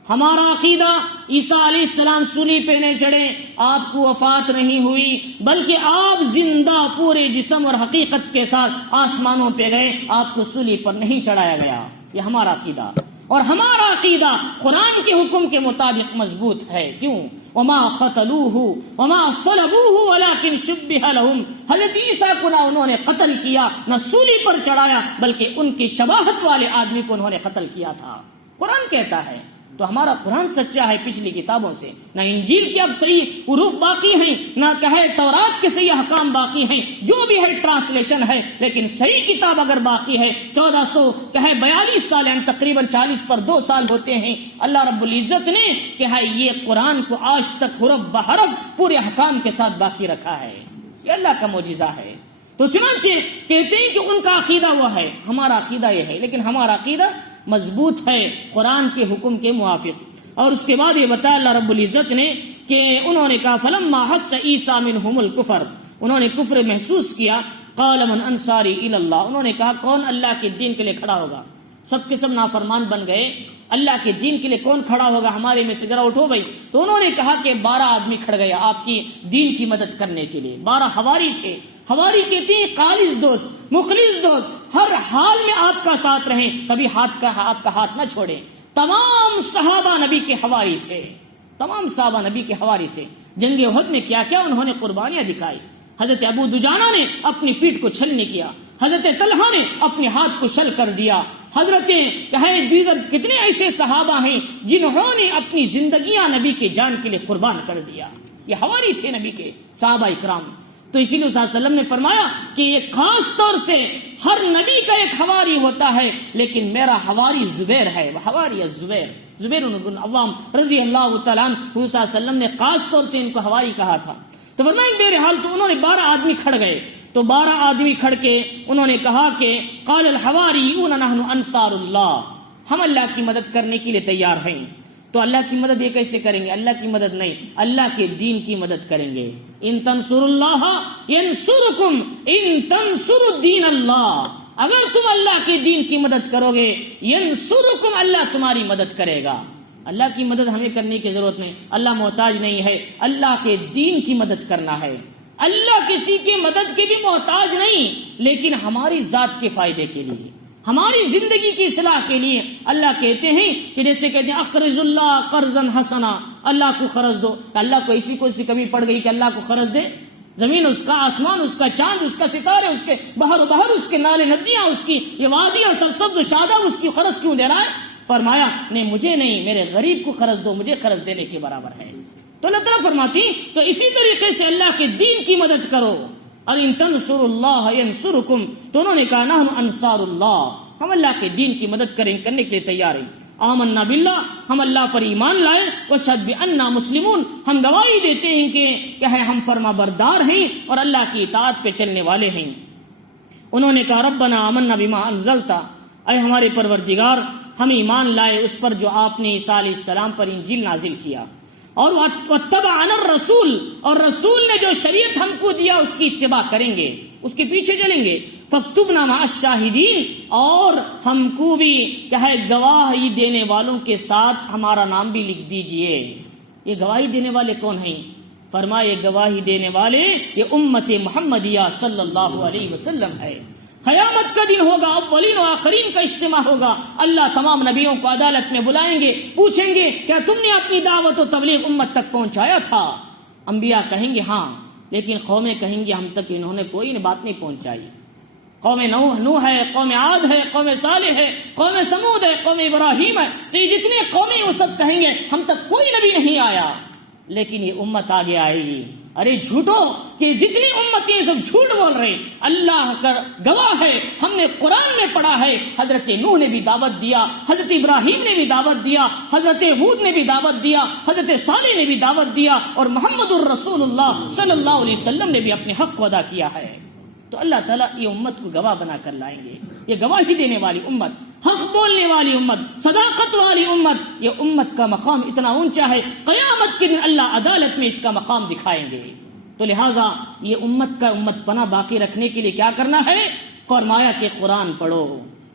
ہمارا عقیدہ عیسیٰ علیہ السلام سولی پہ نہیں چڑھے، آپ کو وفات نہیں ہوئی، بلکہ آپ زندہ پورے جسم اور حقیقت کے ساتھ آسمانوں پہ گئے، آپ کو سولی پر نہیں چڑھایا گیا، یہ ہمارا عقیدہ۔ اور ہمارا عقیدہ قرآن کے حکم کے مطابق مضبوط ہے، کیوں؟ وما قتلوه وما صلبوه ولكن شبه لهم، حضرت عیسیٰ کو نہ انہوں نے قتل کیا نہ سولی پر چڑھایا، بلکہ ان کی شباہت والے آدمی کو انہوں نے قتل کیا تھا، قرآن کہتا ہے۔ تو ہمارا قرآن سچا ہے پچھلی کتابوں سے، نہ انجیل کی اب صحیح حروف باقی ہیں، نہ کہے تورات کے صحیح احکام باقی ہیں، جو بھی ہے ٹرانسلیشن ہے، لیکن صحیح کتاب اگر باقی ہے 1442 سال، یعنی تقریباً 40 پر 2 سال ہوتے ہیں، اللہ رب العزت نے کہ ہے یہ قرآن کو آج تک حرف بحرف پورے احکام کے ساتھ باقی رکھا ہے، یہ اللہ کا معجزہ ہے۔ تو چنانچہ کہتے ہیں کہ ان کا عقیدہ وہ ہے، ہمارا عقیدہ یہ ہے، لیکن ہمارا عقیدہ مضبوط ہے قرآن کے حکم کے موافق۔ اور اس کے بعد یہ بتایا اللہ رب العزت نے کہ انہوں نے کہا فلما حس عیسیٰ منہم الکفر، انہوں نے کفر محسوس کیا، قال من انصاری الی اللہ، انہوں نے کہا کون اللہ کے دین کے لیے کھڑا ہوگا؟ سب کے سب نافرمان بن گئے، اللہ کے دین کے لیے کون کھڑا ہوگا ہمارے میں سے؟ ذرا اٹھو بھائی۔ تو انہوں نے کہا کہ 12 آدمی کھڑ گئے آپ کی دین کی مدد کرنے کے لیے، 12 حواری تھے۔ حواری کہتے ہیں خالص دوست، مخلص دوست، ہر حال میں آپ کا ساتھ رہیں، کبھی آپ کا ہاتھ نہ چھوڑیں۔ تمام صحابہ نبی کے حواری تھے، تمام صحابہ نبی کے حواری تھے۔ جنگ احد میں کیا کیا انہوں نے قربانیاں دکھائی۔ حضرت ابو دجانہ نے اپنی پیٹھ کو چھلنی کیا، حضرت طلحہ نے اپنے ہاتھ کو شل کر دیا، حضرت دیگر کتنے ایسے صحابہ ہیں جنہوں نے اپنی زندگیاں نبی کے جان کے لیے قربان کر دیا، یہ حواری تھے نبی کے صحابہ اکرام۔ تو اسی لیے صلی اللہ علیہ وسلم نے فرمایا کہ یہ خاص طور سے ہر نبی کا ایک حواری ہوتا ہے، لیکن میرا حواری زبیر ہے، وہ حواری زبیر بن عوام رضی اللہ تعالیٰ عنہ، صلی اللہ علیہ وسلم نے خاص طور سے ان کو حواری کہا تھا۔ تو فرمائیں بہرحال تو انہوں نے 12 آدمی کھڑ گئے، تو 12 آدمی کھڑ کے انہوں نے کہا کہ قال الحواریون نحن انصار اللہ، ہم اللہ کی مدد کرنے کے لیے تیار ہیں۔ تو اللہ کی مدد یہ کیسے کریں گے؟ اللہ کی مدد نہیں، اللہ کے دین کی مدد کریں گے۔ ان تنصروا اللہ ینصرکم ان تنصروا دین اللہ، اگر تم اللہ کے دین کی مدد کرو گے ینصرکم، اللہ تمہاری مدد کرے گا۔ اللہ کی مدد ہمیں کرنے کی ضرورت نہیں، اللہ محتاج نہیں ہے، اللہ کے دین کی مدد کرنا ہے۔ اللہ کسی کی مدد کے بھی محتاج نہیں، لیکن ہماری ذات کے فائدے کے لیے، ہماری زندگی کی اصلاح کے لیے اللہ کہتے ہیں کہ جیسے کہتے ہیں اقرض اللہ قرضا حسنا، اللہ کو قرض دو۔ اللہ کو اسی کو کمی پڑ گئی کہ اللہ کو قرض دے؟ زمین اس کا، آسمان اس کا، چاند اس کا، ستارے اس کے، بہر اس کے، نالے ندیاں اس کی، یہ وادیاں سرسبز و شاداب اس کی، قرض کیوں دے رہا ہے؟ فرمایا نہیں مجھے نہیں، میرے غریب کو قرض دو، مجھے قرض دینے کے برابر ہے۔ تو اللہ تعالیٰ فرماتی تو اسی طریقے سے اللہ کے دین کی مدد کرو۔ اور ان تنصروا اللہ ینصرکم، تو انہوں نے کہا نحن انصار اللہ، ہم اللہ کے دین کی مدد کرنے کے لیے تیار ہیں۔ آمنا باللہ، ہم اللہ پر ایمان لائے، واشہد بأننا مسلمون، ہم گواہی دیتے ہیں کہ کیا ہے ہم فرما بردار ہیں اور اللہ کی اطاعت پہ چلنے والے ہیں۔ انہوں نے کہا ربنا آمنا بما انزلت، اے ہمارے پروردگار ہم ایمان لائے اس پر جو آپ نے عیسیٰ علیہ السلام پر انجیل نازل کیا، اور واتبعنا الرسول، اور رسول نے جو شریعت ہم کو دیا اس کی اتباع کریں گے، اس کے پیچھے چلیں گے، فاکتبنا مع الشاہدین، اور ہم کو بھی کیا ہے گواہی دینے والوں کے ساتھ ہمارا نام بھی لکھ دیجئے۔ یہ گواہی دینے والے کون ہیں؟ فرمائے گواہی دینے والے یہ امت محمدیہ صلی اللہ علیہ وسلم ہے۔ قیامت کا دن ہوگا، اولین و آخرین کا اجتماع ہوگا، اللہ تمام نبیوں کو عدالت میں بلائیں گے، پوچھیں گے کیا تم نے اپنی دعوت و تبلیغ امت تک پہنچایا تھا؟ انبیاء کہیں گے ہاں، لیکن قومیں کہیں گے ہم تک انہوں نے کوئی بات نہیں پہنچائی۔ قوم نوح ہے، قوم عاد ہے، قوم صالح ہے، قوم سمود ہے، قوم ابراہیم ہے، تو یہ جتنے قومیں وہ سب کہیں گے ہم تک کوئی نبی نہیں آیا، لیکن یہ امت آگے آئے گی۔ ارے جھوٹو کہ جتنی امتیں سب جھوٹ بول رہے، اللہ کا گواہ ہے، ہم نے قرآن میں پڑھا ہے حضرت نوح نے بھی دعوت دیا، حضرت ابراہیم نے بھی دعوت دیا، حضرت ہود نے بھی دعوت دیا، حضرت صالح نے بھی دعوت دیا، اور محمد الرسول اللہ صلی اللہ علیہ وسلم نے بھی اپنے حق کو ادا کیا ہے۔ تو اللہ تعالیٰ یہ امت کو گواہ بنا کر لائیں گے۔ یہ گواہی دینے والی امت، حق بولنے والی امت، صداقت والی امت، یہ امت کا مقام اتنا اونچا ہے، قیامت کے دن اللہ عدالت میں اس کا مقام دکھائیں گے۔ تو لہٰذا یہ امت کا امت پناہ باقی رکھنے کے لیے کیا کرنا ہے؟ فرمایا کہ قرآن پڑھو،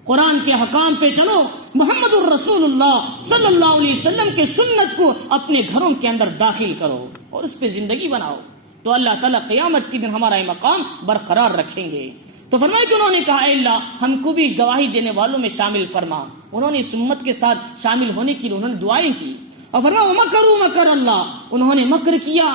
قرآن کے حکام پہ چلو، محمد الرسول اللہ صلی اللہ علیہ وسلم کے سنت کو اپنے گھروں کے اندر داخل کرو اور اس پہ زندگی بناؤ، تو اللہ تعالیٰ قیامت کے دن ہمارا یہ مقام برقرار رکھیں گے۔ تو فرمایا کہ انہوں نے کہا اے اللہ ہم کو بھی گواہی دینے والوں میں شامل فرما۔ انہوں نے اس امت کے ساتھ شامل ہونے کے لیے انہوں نے دعائیں کی، اور فرمایا وَمَكَرُوا مَكَرَ اللَّهِ، انہوں نے مکر کیا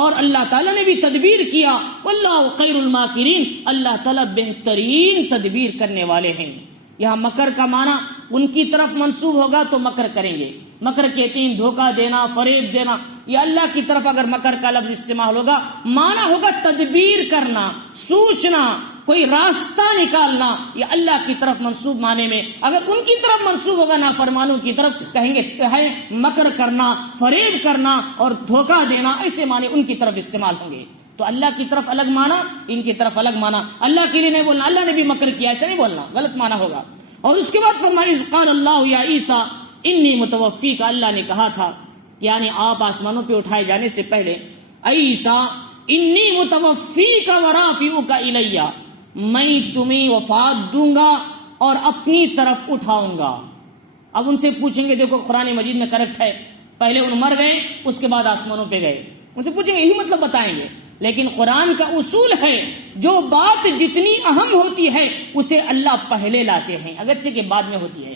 اور اللہ تعالیٰ نے بھی تدبیر کیا، واللہ خیر الماکرین، اللہ تعالیٰ بہترین تدبیر کرنے والے ہیں۔ یہاں مکر کا معنی ان کی طرف منسوب ہوگا تو مکر کریں گے، مکر کہتے ہیں دھوکہ دینا، فریب دینا، یا اللہ کی طرف اگر مکر کا لفظ استعمال ہوگا معنی ہوگا تدبیر کرنا، سوچنا، کوئی راستہ نکالنا، یہ اللہ کی طرف منسوب معنی میں۔ اگر ان کی طرف منسوب ہوگا نافرمانوں کی طرف، کہیں گے ہے مکر کرنا، فریب کرنا اور دھوکہ دینا، ایسے معنی ان کی طرف استعمال ہوں گے۔ تو اللہ کی طرف الگ معنی، ان کی طرف الگ معنی، اللہ کے لیے نہیں بولنا اللہ نے بھی مکر کیا ایسا نہیں بولنا، غلط معنی ہوگا۔ اور اس کے بعد فرمایا اذ قال اللہ یا عیسیٰ انی متوفیک، اللہ نے کہا تھا یعنی آپ آسمانوں پہ اٹھائے جانے سے پہلے، اے عیسیٰ انی متوفیک ورافعک الی، میں تمہیں وفات دوں گا اور اپنی طرف اٹھاؤں گا۔ اب ان سے پوچھیں گے دیکھو قرآن مجید میں کریکٹ ہے، پہلے ان مر گئے اس کے بعد آسمانوں پہ گئے، ان سے پوچھیں گے یہی مطلب بتائیں گے، لیکن قرآن کا اصول ہے جو بات جتنی اہم ہوتی ہے اسے اللہ پہلے لاتے ہیں، اگرچہ کہ بعد میں ہوتی ہے۔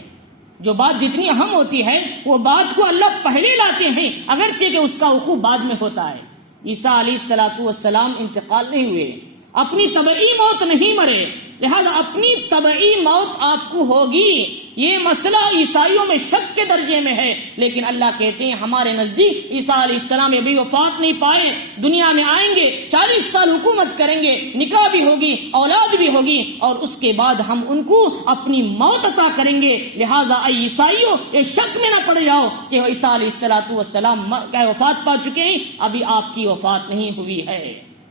جو بات جتنی اہم ہوتی ہے وہ بات کو اللہ پہلے لاتے ہیں، اگرچہ کہ اس کا وقوع بعد میں ہوتا ہے۔ عیسیٰ علیہ السلام انتقال نہیں ہوئے، اپنی طبعی موت نہیں مرے، لہذا اپنی طبعی موت آپ کو ہوگی۔ یہ مسئلہ عیسائیوں میں شک کے درجے میں ہے، لیکن اللہ کہتے ہیں ہمارے نزدیک عیسیٰ علیہ السلام ابھی وفات نہیں پائے، دنیا میں آئیں گے، 40 سال حکومت کریں گے، نکاح بھی ہوگی، اولاد بھی ہوگی، اور اس کے بعد ہم ان کو اپنی موت عطا کریں گے۔ لہٰذا اے عیسائیوں یہ شک میں نہ پڑ جاؤ کہ عیسیٰ علیہ السلام وفات پا چکے ہیں، ابھی آپ کی وفات نہیں ہوئی ہے۔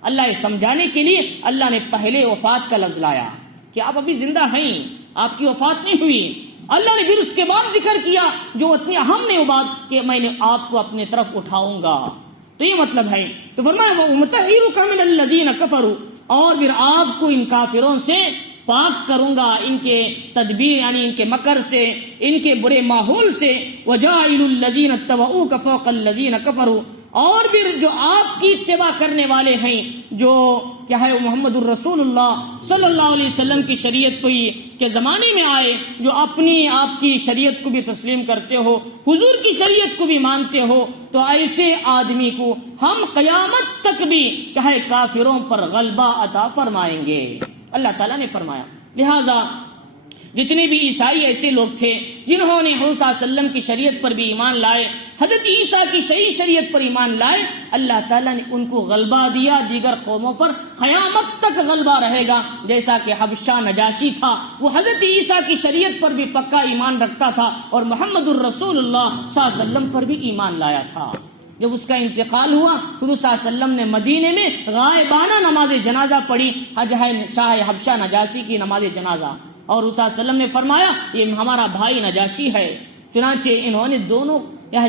اللہ یہ سمجھانے کے لیے اللہ نے پہلے وفات کا لفظ لایا کہ آپ ابھی زندہ ہیں، آپ کی وفات نہیں ہوئی۔ اللہ نے پھر اس کے بعد ذکر کیا جو اتنی اہم ہے وہ بات کہ میں نے آپ کو اپنے طرف اٹھاؤں گا، تو یہ مطلب ہے۔ تو فرمایا وَأُمْتَحِرُكَ مِنَ الَّذِينَ كَفَرُوا، اور پھر آپ کو ان کافروں سے پاک کروں گا، ان کے تدبیر یعنی ان کے مکر سے، ان کے برے ماحول سے۔ وَجَاعِلُ الَّذِينَ اتَّبَعُوكَ فَوْقَ الَّذِينَ كَفَرُوا، اور پھر جو آپ کی اتباع کرنے والے ہیں، جو کیا ہے محمد الرسول اللہ صلی اللہ علیہ وسلم کی شریعت کو کے زمانے میں آئے، جو اپنی آپ کی شریعت کو بھی تسلیم کرتے ہو، حضور کی شریعت کو بھی مانتے ہو، تو ایسے آدمی کو ہم قیامت تک بھی کیا ہے کافروں پر غلبہ عطا فرمائیں گے، اللہ تعالیٰ نے فرمایا۔ لہذا جتنے بھی عیسائی ایسے لوگ تھے جنہوں نے حضور صلی اللہ علیہ وسلم کی شریعت پر بھی ایمان لائے، حضرت عیسیٰ کی صحیح شریعت پر ایمان لائے، اللہ تعالیٰ نے ان کو غلبہ دیا، دیگر قوموں پر قیامت تک غلبہ رہے گا۔ جیسا کہ حبشہ نجاشی تھا، وہ حضرت عیسیٰ کی شریعت پر بھی پکا ایمان رکھتا تھا اور محمد الرسول اللہ صلی اللہ علیہ وسلم پر بھی ایمان لایا تھا۔ جب اس کا انتقال ہوا، حضور صلی اللہ علیہ وسلم نے مدینے میں غائبانہ نماز جنازہ پڑھی، شاہ حبشہ نجاشی کی نماز جنازہ، اور حضور صلی اللہ علیہ وسلم نے فرمایا یہ ہمارا بھائی نجاشی ہے۔ چنانچہ انہوں نے دونوں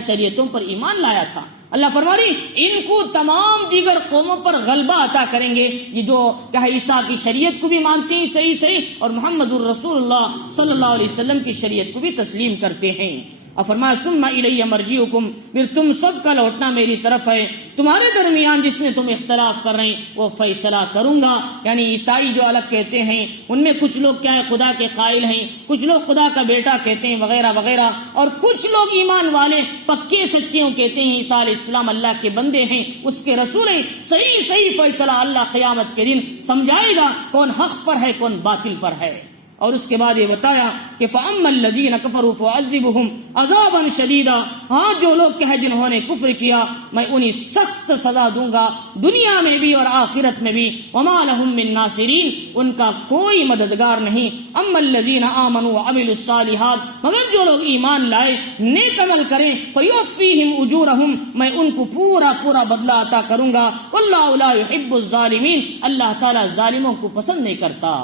شریعتوں پر ایمان لایا تھا۔ اللہ فرما رہی ان کو تمام دیگر قوموں پر غلبہ عطا کریں گے، یہ جو عیسیٰ کی شریعت کو بھی مانتے ہیں صحیح اور محمد الرسول اللہ صلی اللہ علیہ وسلم کی شریعت کو بھی تسلیم کرتے ہیں۔ اور فرمایا ثم الی مرجعکم، پھر تم سب کا لوٹنا میری طرف ہے، تمہارے درمیان جس میں تم اختلاف کر رہے ہیں وہ فیصلہ کروں گا۔ یعنی عیسائی جو الگ کہتے ہیں ان میں کچھ لوگ کیا ہے خدا کے قائل ہیں، کچھ لوگ خدا کا بیٹا کہتے ہیں وغیرہ وغیرہ، اور کچھ لوگ ایمان والے پکے سچے کہتے ہیں عیسیٰ علیہ السلام اللہ کے بندے ہیں، اس کے رسول ہیں۔ صحیح فیصلہ اللہ قیامت کے دن سمجھائے گا کون حق پر ہے کون باطل پر ہے۔ اور اس کے بعد یہ بتایا کہ فَأَمَّا الَّذِينَ كَفَرُوا فَأُعَذِّبُهُمْ عَذَابًا شَدِيدًا، ہاں جو لوگ کہ جنہوں نے کفر کیا میں انہیں سخت سزا دوں گا دنیا میں بھی اور آخرت میں بھی، وَمَا لَهُم مِّن نَّاصِرِينَ، ان کا کوئی مددگار نہیں۔ أَمَّا الَّذِينَ آمَنُوا وَعَمِلُوا الصَّالِحَاتِ، مگر جو لوگ ایمان لائے نیک عمل کریں، فَيُوَفِّيهِمْ أُجُورَهُمْ، میں ان کو پورا بدلہ عطا کروں گا، وَاللَّهُ لَا يُحِبُّ الظَّالِمِينَ، اللہ تعالیٰ ظالموں کو پسند نہیں کرتا۔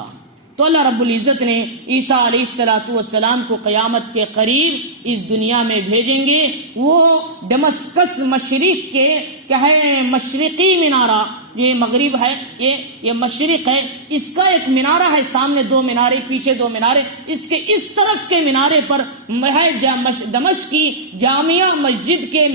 تو اللہ رب العزت نے عیسیٰ علیہ السلام کو قیامت کے قریب اس دنیا میں بھیجیں گے۔ وہ دمشقس مشرق کے کیا ہے مشرقی مینارہ، یہ مغرب ہے، یہ مشرق ہے، اس کا ایک مینارہ ہے، سامنے دو مینارے پیچھے دو مینارے، اس کے اس طرف کے مینارے پر ہے دمشق کی جامعہ مسجد کے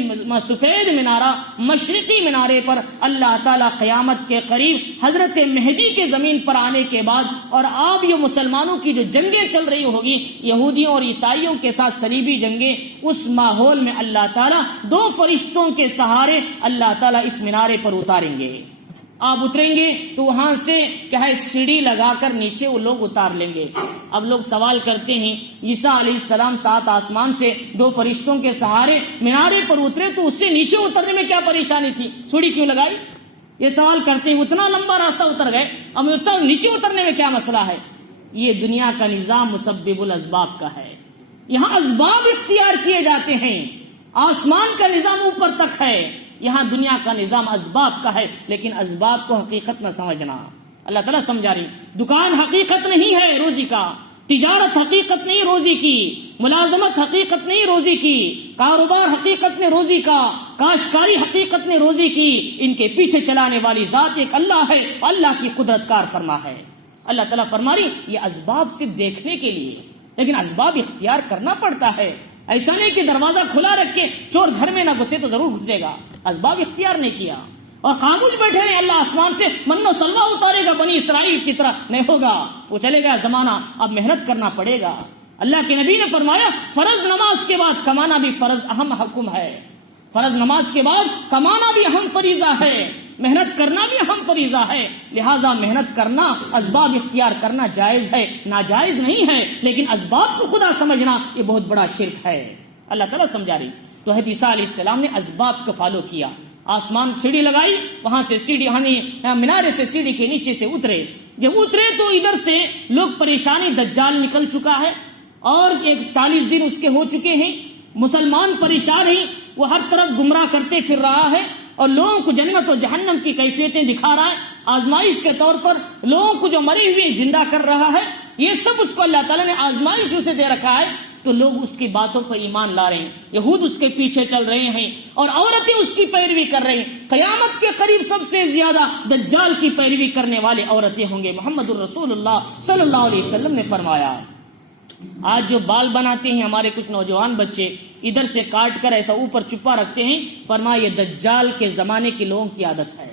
سفید مینارہ، مشرقی مینارے پر اللہ تعالیٰ قیامت کے قریب حضرت مہدی کے زمین پر آنے کے بعد، اور اب یہ مسلمانوں کی جو جنگیں چل رہی ہوگی یہودیوں اور عیسائیوں کے ساتھ صلیبی جنگیں، اس ماحول میں اللہ تعالیٰ دو فرشتوں کے سہارے اللہ تعالیٰ اس مینارے پر اتاریں گے۔ آپ اتریں گے تو وہاں سے کیا ہے سیڑھی لگا کر نیچے وہ لوگ اتار لیں گے۔ اب لوگ سوال کرتے ہیں عیسیٰ علیہ السلام سات آسمان سے دو فرشتوں کے سہارے مینارے پر اترے تو اس سے نیچے اترنے میں کیا پریشانی تھی، سیڑھی کیوں لگائی؟ یہ سوال کرتے ہیں، اتنا لمبا راستہ اتر گئے، اب نیچے اترنے میں کیا مسئلہ ہے؟ یہ دنیا کا نظام مسبب الاسباب کا ہے، یہاں اسباب اختیار کیے جاتے ہیں، آسمان کا نظام اوپر تک ہے، یہاں دنیا کا نظام اسباب کا ہے، لیکن اسباب کو حقیقت نہ سمجھنا۔ اللہ تعالیٰ سمجھا رہی دکان حقیقت نہیں ہے روزی کا، تجارت حقیقت نہیں روزی کی، ملازمت حقیقت نہیں روزی کی، کاروبار حقیقت نے روزی کا، کاشتکاری حقیقت نے روزی کی، ان کے پیچھے چلانے والی ذات ایک اللہ ہے، اللہ کی قدرت کار فرما ہے۔ اللہ تعالیٰ فرما رہی یہ اسباب صرف دیکھنے کے لیے، لیکن اسباب اختیار کرنا پڑتا ہے۔ ایسا نہیں کہ دروازہ کھلا رکھ کے چور گھر میں نہ گھسے تو ضرور گھسے گا، اسباب اختیار نہیں کیا اور خاموش بیٹھے ہیں اللہ آسمان سے من و سلوہ اتارے گا بنی اسرائیل کی طرح، نہیں ہوگا، وہ چلے گا زمانہ، اب محنت کرنا پڑے گا۔ اللہ کے نبی نے فرمایا فرض نماز کے بعد کمانا بھی فرض اہم حکم ہے، فرض نماز کے بعد کمانا بھی اہم فریضہ ہے، محنت کرنا بھی اہم فریضہ ہے، لہٰذا محنت کرنا، اسباب اختیار کرنا جائز ہے، ناجائز نہیں ہے، لیکن اسباب کو خدا سمجھنا یہ بہت بڑا شرک ہے۔ اللہ تعالیٰ سمجھا رہی تو حضرت عیسیٰ علیہ السلام نے اسباب کو فالو کیا، آسمان سیڑھی لگائی، وہاں سے سیڑھی مینارے سے سیڑھی کے نیچے سے اترے، جب اترے تو ادھر سے لوگ پریشانی، دجال نکل چکا ہے اور 40 دن اس کے ہو چکے ہیں، مسلمان پریشان ہیں، وہ ہر طرف گمراہ کرتے پھر رہا ہے اور لوگوں کو جنت و جہنم کی کیفیتیں دکھا رہا ہے، آزمائش کے طور پر لوگوں کو جو مرے ہوئے زندہ کر رہا ہے، یہ سب اس کو اللہ تعالیٰ نے آزمائش اسے دے رکھا ہے، تو لوگ اس کی باتوں پر ایمان لا رہے ہیں، یہود اس کے پیچھے چل رہے ہیں اور عورتیں اس کی پیروی کر رہے ہیں۔ قیامت کے قریب سب سے زیادہ دجال کی پیروی کرنے والے عورتیں ہوں گے، محمد الرسول اللہ صلی اللہ علیہ وسلم نے فرمایا۔ آج جو بال بناتے ہیں ہمارے کچھ نوجوان بچے، ادھر سے کاٹ کر ایسا اوپر چپا رکھتے ہیں، فرمایا یہ دجال کے زمانے کے لوگوں کی عادت ہے،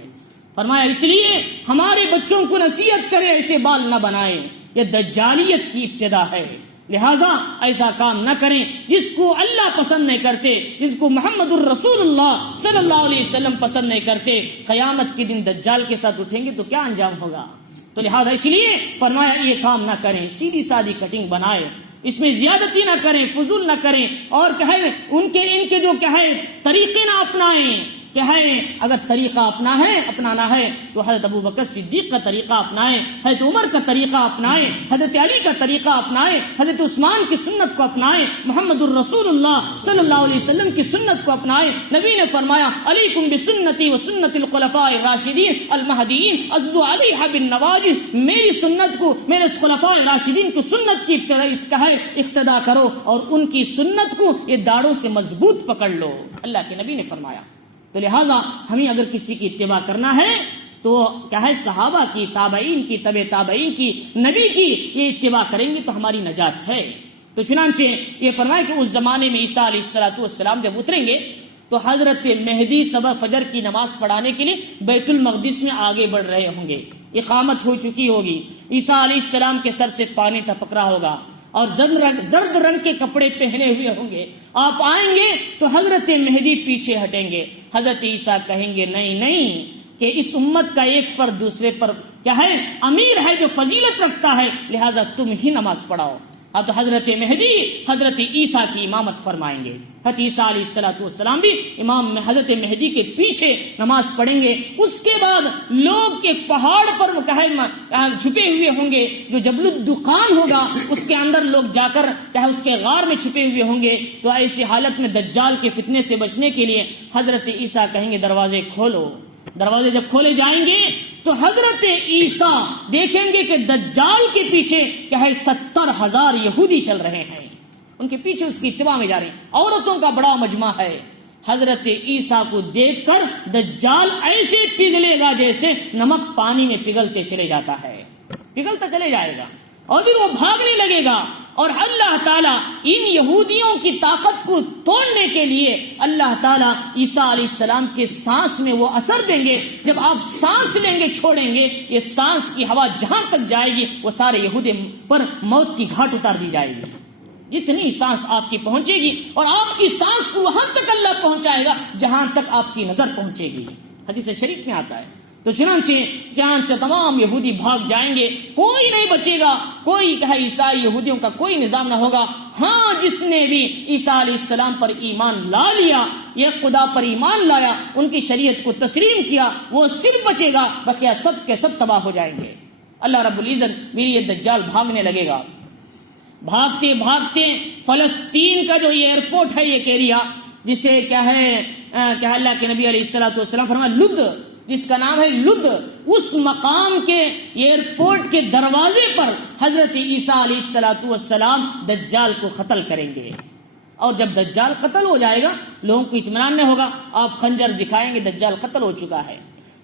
فرمایا اس لیے ہمارے بچوں کو نصیحت کرے ایسے بال نہ بنائیں، یہ دجالیت کی ابتدا ہے، لہذا ایسا کام نہ کریں جس کو اللہ پسند نہیں کرتے، جس کو محمد الرسول اللہ صلی اللہ علیہ وسلم پسند نہیں کرتے۔ قیامت کے دن دجال کے ساتھ اٹھیں گے تو کیا انجام ہوگا؟ تو تو لہذا اس لیے فرمایا یہ کام نہ کریں، سیدھی سادی کٹنگ بنائے، اس میں زیادتی نہ کریں، فضول نہ کریں، اور ان کے جو طریقے نہ اپنائیں، اگر طریقہ اپنانا ہے تو حضرت ابو بکر صدیق کا طریقہ اپنائیں، حضرت عمر کا طریقہ اپنائیں، حضرت علی کا طریقہ اپنائیں، حضرت عثمان کی سنت کو اپنائیں، محمد الرسول اللہ صلی اللہ علیہ وسلم کی سنت کو اپنائیں۔ نبی نے فرمایا علیکم بسنتی و سنت الخلفاء الراشدین المہدیین عضوا علیہا بالنواجذ، میری سنت کو، میرے خلفاء راشدین کی سنت کی اقتدا کرو اور ان کی سنت کو یہ داڑوں سے مضبوط پکڑ لو، اللہ کے نبی نے فرمایا۔ تو لہٰذا ہمیں اگر کسی کی اتباع کرنا ہے تو صحابہ کی، تابعین کی، تبع تابعین کی، نبی کی یہ اتباع کریں گے تو ہماری نجات ہے۔ تو چنانچہ یہ فرمایا کہ اس زمانے میں عیسیٰ علیہ السلام جب اتریں گے تو حضرت مہدی صبح فجر کی نماز پڑھانے کے لیے بیت المقدس میں آگے بڑھ رہے ہوں گے، اقامت ہو چکی ہوگی، عیسیٰ علیہ السلام کے سر سے پانی ٹپک رہا ہوگا اور زرد رنگ کے کپڑے پہنے ہوئے ہوں گے، آپ آئیں گے تو حضرت مہدی پیچھے ہٹیں گے، حضرت عیسیٰ کہیں گے نہیں کہ اس امت کا ایک فرد دوسرے پر امیر ہے جو فضیلت رکھتا ہے، لہذا تم ہی نماز پڑھاؤ۔ تو حضرت مہدی حضرت عیسیٰ کی امامت فرمائیں گے، حضرت عیسیٰ علیہ السلام بھی امام حضرت مہدی کے پیچھے نماز پڑھیں گے۔ اس کے بعد لوگ کے پہاڑ پر چھپے ہوئے ہوں گے، جو جبل الدخان ہوگا اس کے اندر لوگ جا کر اس کے غار میں چھپے ہوئے ہوں گے، تو ایسی حالت میں دجال کے فتنے سے بچنے کے لیے حضرت عیسیٰ کہیں گے دروازے کھولو۔ دروازے جب کھولے جائیں گے تو حضرت عیسیٰ دیکھیں گے کہ دجال کے پیچھے 70,000 یہودی چل رہے ہیں، ان کے پیچھے اس کی اتباع میں جا رہے ہیں، عورتوں کا بڑا مجمع ہے۔ حضرت عیسیٰ کو دیکھ کر دجال ایسے پگھلے گا جیسے نمک پانی میں پگھلتے چلے جاتا ہے، پگھلتا چلے جائے گا اور پھر وہ بھاگنے لگے گا، اور اللہ تعالیٰ ان یہودیوں کی طاقت کو توڑنے کے لیے اللہ تعالیٰ عیسیٰ علیہ السلام کے سانس میں وہ اثر دیں گے۔ جب آپ سانس لیں گے چھوڑیں گے، یہ سانس کی ہوا جہاں تک جائے گی وہ سارے یہودی پر موت کی گھاٹ اتار دی جائے گی، جتنی سانس آپ کی پہنچے گی، اور آپ کی سانس کو وہاں تک اللہ پہنچائے گا جہاں تک آپ کی نظر پہنچے گی، حدیث شریف میں آتا ہے۔ تو چنانچہ تمام یہودی بھاگ جائیں گے، کوئی نہیں بچے گا، کوئی عیسائی یہودیوں کا کوئی نظام نہ ہوگا۔ ہاں جس نے بھی عیسیٰ علیہ السلام پر ایمان لا لیا، یہ خدا پر ایمان لایا، ان کی شریعت کو تسلیم کیا، وہ صرف بچے گا، بقیہ سب کے سب تباہ ہو جائیں گے۔ اللہ رب العزت میری یہ دجال بھاگنے لگے گا، بھاگتے بھاگتے فلسطین کا جو یہ ایئرپورٹ ہے، یہ کیریا، جسے اللہ کے نبی علیہ السلام فرمایا لد، جس کا نام ہے لد، اس مقام کے ایئرپورٹ کے دروازے پر حضرت عیسیٰ علیہ السلام دجال کو قتل کریں گے، اور جب دجال قتل ہو جائے گا لوگوں کو اطمینان نہیں ہوگا، آپ خنجر دکھائیں گے دجال قتل ہو چکا ہے۔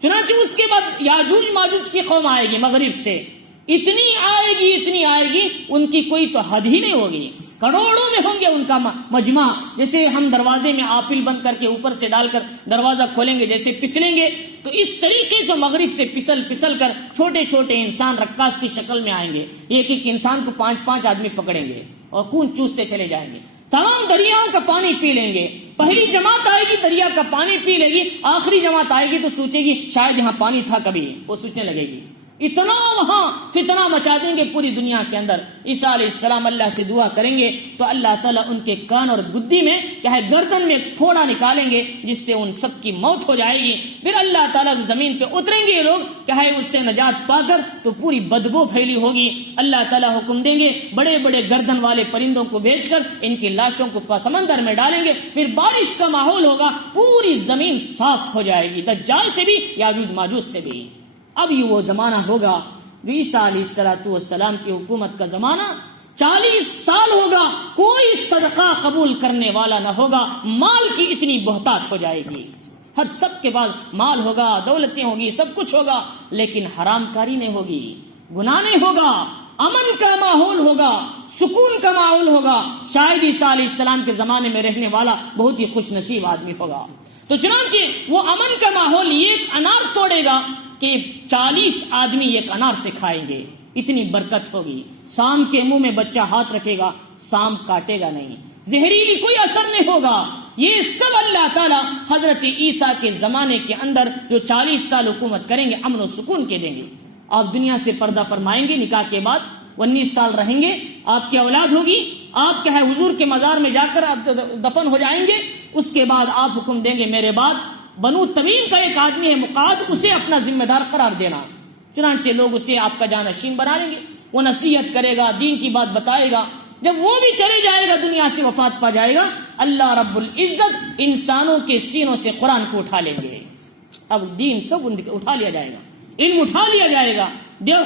چنانچہ اس کے بعد یاجوج ماجوج کی قوم آئے گی مغرب سے، اتنی آئے گی ان کی کوئی تو حد ہی نہیں ہوگی، کروڑوں میں ہوں گے ان کا مجمع۔ جیسے ہم دروازے میں آپل بند کر کے اوپر سے ڈال کر دروازہ کھولیں گے، جیسے پسلیں گے، تو اس طریقے سے مغرب سے پسل کر چھوٹے چھوٹے انسان رقاص کی شکل میں آئیں گے، ایک انسان کو 5 آدمی پکڑیں گے اور خون چوستے چلے جائیں گے، تمام دریاؤں کا پانی پی لیں گے۔ پہلی جماعت آئے گی دریا کا پانی پی لے گی، آخری جماعت آئے گی تو سوچے گی شاید یہاں پانی تھا کبھی، وہ سوچنے لگے گی، اتنا وہاں فتنہ مچا دیں گے پوری دنیا کے اندر۔ عیسیٰ علیہ السلام اللہ سے دعا کریں گے تو اللہ تعالیٰ ان کے کان اور گدی میں گردن میں پھوڑا نکالیں گے، جس سے ان سب کی موت ہو جائے گی۔ پھر اللہ تعالیٰ زمین پہ اتریں گے یہ لوگ، اس سے نجات پا کر تو پوری بدبو پھیلی ہوگی۔ اللہ تعالیٰ حکم دیں گے بڑے بڑے گردن والے پرندوں کو بھیج کر ان کی لاشوں کو سمندر میں ڈالیں گے، پھر بارش کا ماحول ہوگا، پوری زمین صاف ہو جائے گی، دجال سے بھی یاجوج ماجوج سے بھی۔ اب یہ وہ زمانہ ہوگا جو عیسیٰ علیہ السلام کی حکومت کا زمانہ، 40 سال ہوگا، کوئی صدقہ قبول کرنے والا نہ ہوگا، مال کی اتنی بہتات ہو جائے گی، ہر سب کے پاس مال ہوگا، دولتیں ہوگی، سب کچھ ہوگا، لیکن حرام کاری نہیں ہوگی، گناہ نہیں ہوگا، امن کا ماحول ہوگا، سکون کا ماحول ہوگا۔ شاید عیسیٰ علیہ السلام کے زمانے میں رہنے والا بہت ہی خوش نصیب آدمی ہوگا۔ تو چنانچہ وہ امن کا ماحول، ایک انار توڑے گا کہ 40 آدمی ایک انار سے کھائیں گے، اتنی برکت ہوگی۔ سام کے منہ میں بچہ ہاتھ رکھے گا، سام کاٹے گا نہیں، زہریلی کوئی اثر نہیں ہوگا۔ یہ سب اللہ تعالیٰ حضرت عیسیٰ کے زمانے کے اندر جو 40 سال حکومت کریں گے امن و سکون کے دیں گے۔ آپ دنیا سے پردہ فرمائیں گے، نکاح کے بعد 19 سال رہیں گے، آپ کی اولاد ہوگی، آپ کیا ہے حضور کے مزار میں جا کر آپ دفن ہو جائیں گے، اس کے بعد آپ حکم دیں گے میرے بعد بنو تمیم کا ایک آدمی ہے مقاد، اسے اپنا ذمہ دار قرار دینا۔ چنانچہ لوگ اسے آپ کا جانشین بنا لیں گے، وہ نصیحت کرے گا، دین کی بات بتائے گا۔ جب وہ بھی چلے جائے گا، دنیا سے وفات پا جائے گا، اللہ رب العزت انسانوں کے سینوں سے قرآن کو اٹھا لیں گے۔ اب دین سب اٹھا لیا جائے گا، علم اٹھا لیا جائے گا،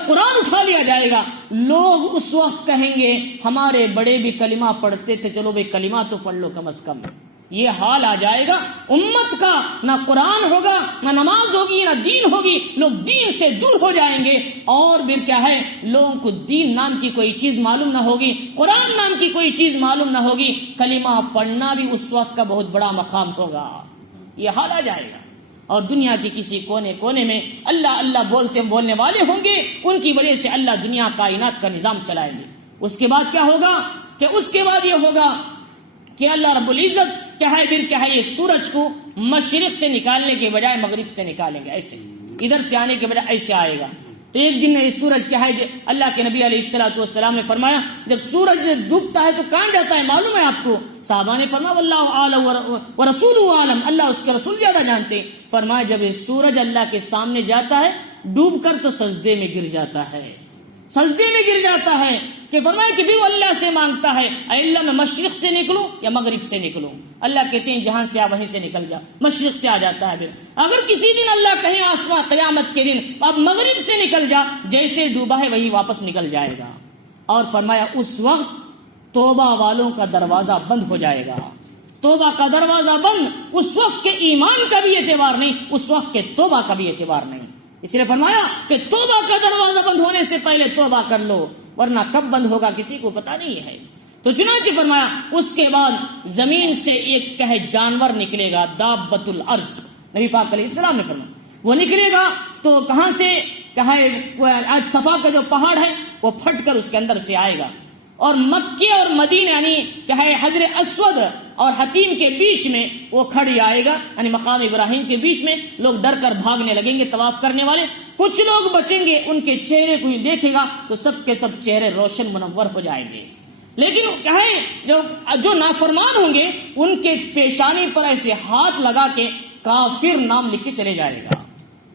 قرآن اٹھا لیا جائے گا۔ لوگ اس وقت کہیں گے ہمارے بڑے بھی کلمہ پڑھتے تھے، چلو بھائی کلمہ تو پڑھ لو کم از کم۔ یہ حال آ جائے گا امت کا، نہ قرآن ہوگا، نہ نماز ہوگی، نہ دین ہوگی، لوگ دین سے دور ہو جائیں گے، اور پھر کیا ہے لوگوں کو دین نام کی کوئی چیز معلوم نہ ہوگی، قرآن نام کی کوئی چیز معلوم نہ ہوگی، کلمہ پڑھنا بھی اس وقت کا بہت بڑا مقام ہوگا۔ یہ حال آ جائے گا، اور دنیا کے کسی کونے کونے میں اللہ اللہ بولنے والے ہوں گے، ان کی وجہ سے اللہ دنیا کائنات کا نظام چلائیں گے۔ اس کے بعد کیا ہوگا کہ اس کے بعد یہ ہوگا کہ اللہ رب العزت کیا ہے پھر کیا ہے یہ سورج کو مشرق سے نکالنے کے بجائے مغرب سے نکالیں گے، ایسے ادھر سے آنے کے بجائے ایسے آئے گا۔ تو ایک دن یہ سورج کیا ہے اللہ کے نبی علیہ السلام نے فرمایا جب سورج ڈوبتا ہے تو کہاں جاتا ہے معلوم ہے آپ کو؟ صحابہ نے فرمایا واللہ اعلم ورسولہ اعلم، اللہ اس کے رسول زیادہ جانتے۔ فرمایا جب یہ سورج اللہ کے سامنے جاتا ہے ڈوب کر تو سجدے میں گر جاتا ہے، سجدے میں گر جاتا ہے، کہ فرمایا کہ بھی وہ اللہ سے مانگتا ہے اے اللہ میں مشرق سے نکلوں یا مغرب سے نکلوں؟ اللہ کہتے ہیں جہاں سے آ وہیں سے نکل جا، مشرق سے آ جاتا ہے۔ پھر اگر کسی دن اللہ کہیں آسمان قیامت کے دن اب مغرب سے نکل جا، جیسے ڈوبا ہے وہی واپس نکل جائے گا۔ اور فرمایا اس وقت توبہ والوں کا دروازہ بند ہو جائے گا، توبہ کا دروازہ بند، اس وقت کے ایمان کا بھی اعتبار نہیں، اس وقت کے توبہ کا بھی اعتبار نہیں۔ اس لیے فرمایا کہ توبہ کا دروازہ بند ہونے سے پہلے توبہ کر لو، ورنہ کب بند ہوگا کسی کو پتا نہیں ہے۔ تو چنانچہ فرمایا اس کے بعد زمین سے ایک کہے جانور نکلے گا، دابۃ الارض، نبی پاک علیہ السلام نے فرمایا وہ نکلے گا تو کہاں سے کہے آج صفا کا جو پہاڑ ہے وہ پھٹ کر اس کے اندر سے آئے گا، اور مکے اور مدینہ یعنی کہے حجر اسود اور حتیم کے بیچ میں وہ کھڑی آئے گا، یعنی مقام ابراہیم کے بیچ میں لوگ ڈر کر بھاگنے لگیں گے طواف کرنے والے، کچھ لوگ بچیں گے، ان کے چہرے کو دیکھے گا تو سب کے سب چہرے روشن منور ہو جائیں گے، لیکن کہیں جو نافرمان ہوں گے ان کے پیشانی پر ایسے ہاتھ لگا کے کافر نام لکھ کے چلے جائے گا،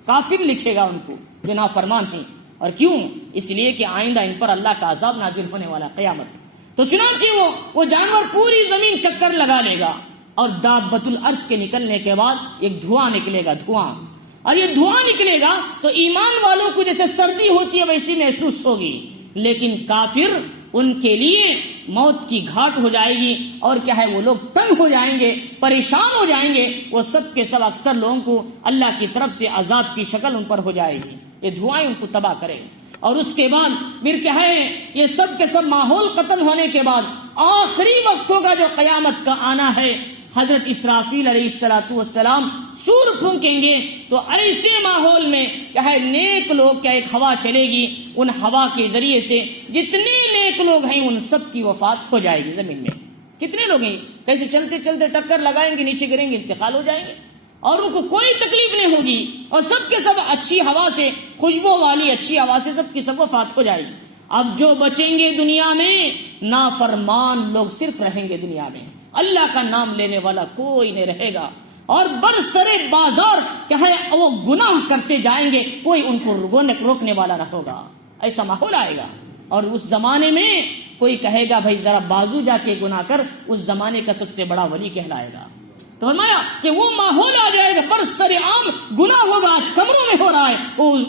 کافر لکھے گا ان کو جو نافرمان ہیں۔ اور کیوں؟ اس لیے کہ آئندہ ان پر اللہ کا عذاب نازل ہونے والا قیامت۔ تو چنانچہ وہ جانور پوری زمین چکر لگا لے گا، اور دابۃ الارض کے نکلنے کے بعد ایک دھواں نکلے گا، دھواں، اور یہ دھواں نکلے گا تو ایمان والوں کو جیسے سردی ہوتی ہے ویسی محسوس ہوگی، لیکن کافر ان کے لیے موت کی گھاٹ ہو جائے گی، اور کیا ہے وہ لوگ تنگ ہو جائیں گے، پریشان ہو جائیں گے، وہ سب کے سب اکثر لوگوں کو اللہ کی طرف سے عذاب کی شکل ان پر ہو جائے گی، یہ دھوائیں ان کو تباہ کرے۔ اور اس کے بعد پھر کیا ہے یہ سب کے سب ماحول ختم ہونے کے بعد آخری وقت ہوگا جو قیامت کا آنا ہے، حضرت اسرافیل علیہ السلام سور پھونکیں گے، تو ایسے ماحول میں کیا ہے نیک لوگ کیا ایک ہوا چلے گی، ان ہوا کے ذریعے سے جتنے نیک لوگ ہیں ان سب کی وفات ہو جائے گی۔ زمین میں کتنے لوگ ہیں کیسے چلتے چلتے ٹکر لگائیں گے، نیچے گریں گے، انتقال ہو جائیں گے، اور ان کو کوئی تکلیف نہیں ہوگی، اور سب کے سب اچھی ہوا سے، خوشبو والی اچھی ہوا سے سب کی سب وفات ہو جائے گی۔ اب جو بچیں گے دنیا میں نافرمان لوگ صرف رہیں گے دنیا میں، اللہ کا نام لینے والا کوئی نہیں رہے گا، اور برسرے بازار کیا ہے وہ گناہ کرتے جائیں گے، کوئی ان کو روکنے والا نہ ہوگا۔ ایسا ماحول آئے گا، اور اس زمانے میں کوئی کہے گا بھائی ذرا بازو جا کے گناہ کر، اس زمانے کا سب سے بڑا ولی کہلائے گا۔ تو فرمایا کہ وہ ماحول آ جائے گا، برسر عام گناہ ہوگا، آج کمروں میں ہو رہا ہے،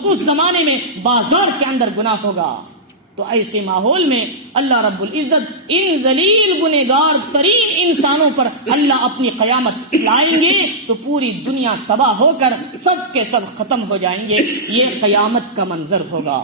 اس زمانے میں بازار کے اندر گناہ ہوگا۔ تو ایسے ماحول میں اللہ رب العزت ان ذلیل گنہگار ترین انسانوں پر اللہ اپنی قیامت لائیں گے، تو پوری دنیا تباہ ہو کر سب کے سب ختم ہو جائیں گے، یہ قیامت کا منظر ہوگا۔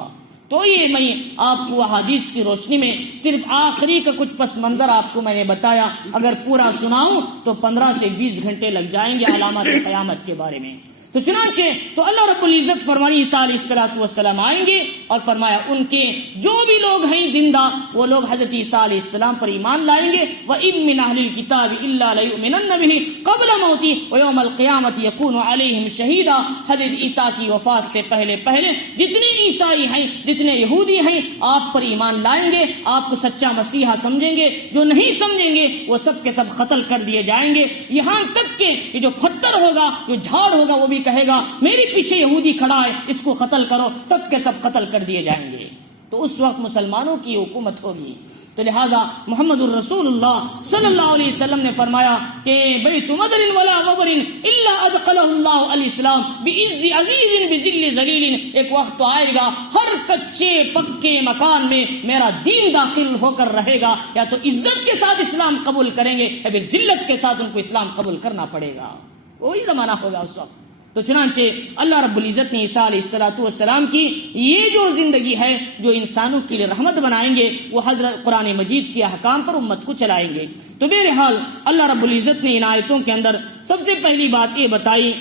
تو یہ میں آپ کو احادیث کی روشنی میں صرف آخری کا کچھ پس منظر آپ کو میں نے بتایا، اگر پورا سناؤں تو 15 سے 20 گھنٹے لگ جائیں گے علامات قیامت کے بارے میں۔ تو چنانچہ تو اللہ رب العزت فرمانی عیسیٰ علیہ السلام آئیں گے اور فرمایا ان کے جو بھی لوگ ہیں زندہ وہ لوگ حضرت عیسیٰ علیہ السلام پر ایمان لائیں گے. وَإِن مِّنْ أَهْلِ الْكِتَابِ إِلَّا لَيُؤْمِنَنَّ بِهِ قَبْلَ مَوْتِهِ وَيَوْمَ الْقِيَامَةِ يَكُونُ عَلَيْهِمْ شَهِيدًا. حضرت عیسیٰ کی وفات سے پہلے جتنے عیسائی ہیں جتنے یہودی ہیں آپ پر ایمان لائیں گے, آپ کو سچا مسیحا سمجھیں گے. جو نہیں سمجھیں گے وہ سب کے سب قتل کر دیے جائیں گے. یہاں تک کہ یہ جو پتھر ہوگا جو جھاڑ ہوگا وہ بھی کہے گا میرے پیچھے یہودی کھڑا ہے اس کو قتل کرو, سب کے سب قتل کر دیے جائیں گے. تو اس وقت مسلمانوں کی حکومت ہوگی. تو لہذا محمد الرسول اللہ صلی اللہ علیہ وسلم نے فرمایا کہ بیت مدر ولا غبر الا ادخلہ اللہ الاسلام بعز عزیز بذل ذلیل. ایک وقت تو آئے گا ہر کچے پکے مکان میں میرا دین داخل ہو کر رہے گا, یا تو عزت کے ساتھ اسلام قبول کریں گے یا پھر ذلت کے ساتھ ان کو اسلام قبول کرنا پڑے گا. وہی زمانہ ہوگا اس وقت. تو چنانچہ اللہ رب العزت نے عیسیٰ علیہ السلام کی یہ جو زندگی ہے جو انسانوں کے لیے رحمت بنائیں گے وہ حضرت قرآن مجید کے احکام پر امت کو چلائیں گے. تو بہرحال اللہ رب العزت نے ان آیتوں کے اندر سب سے پہلی بات یہ بتائی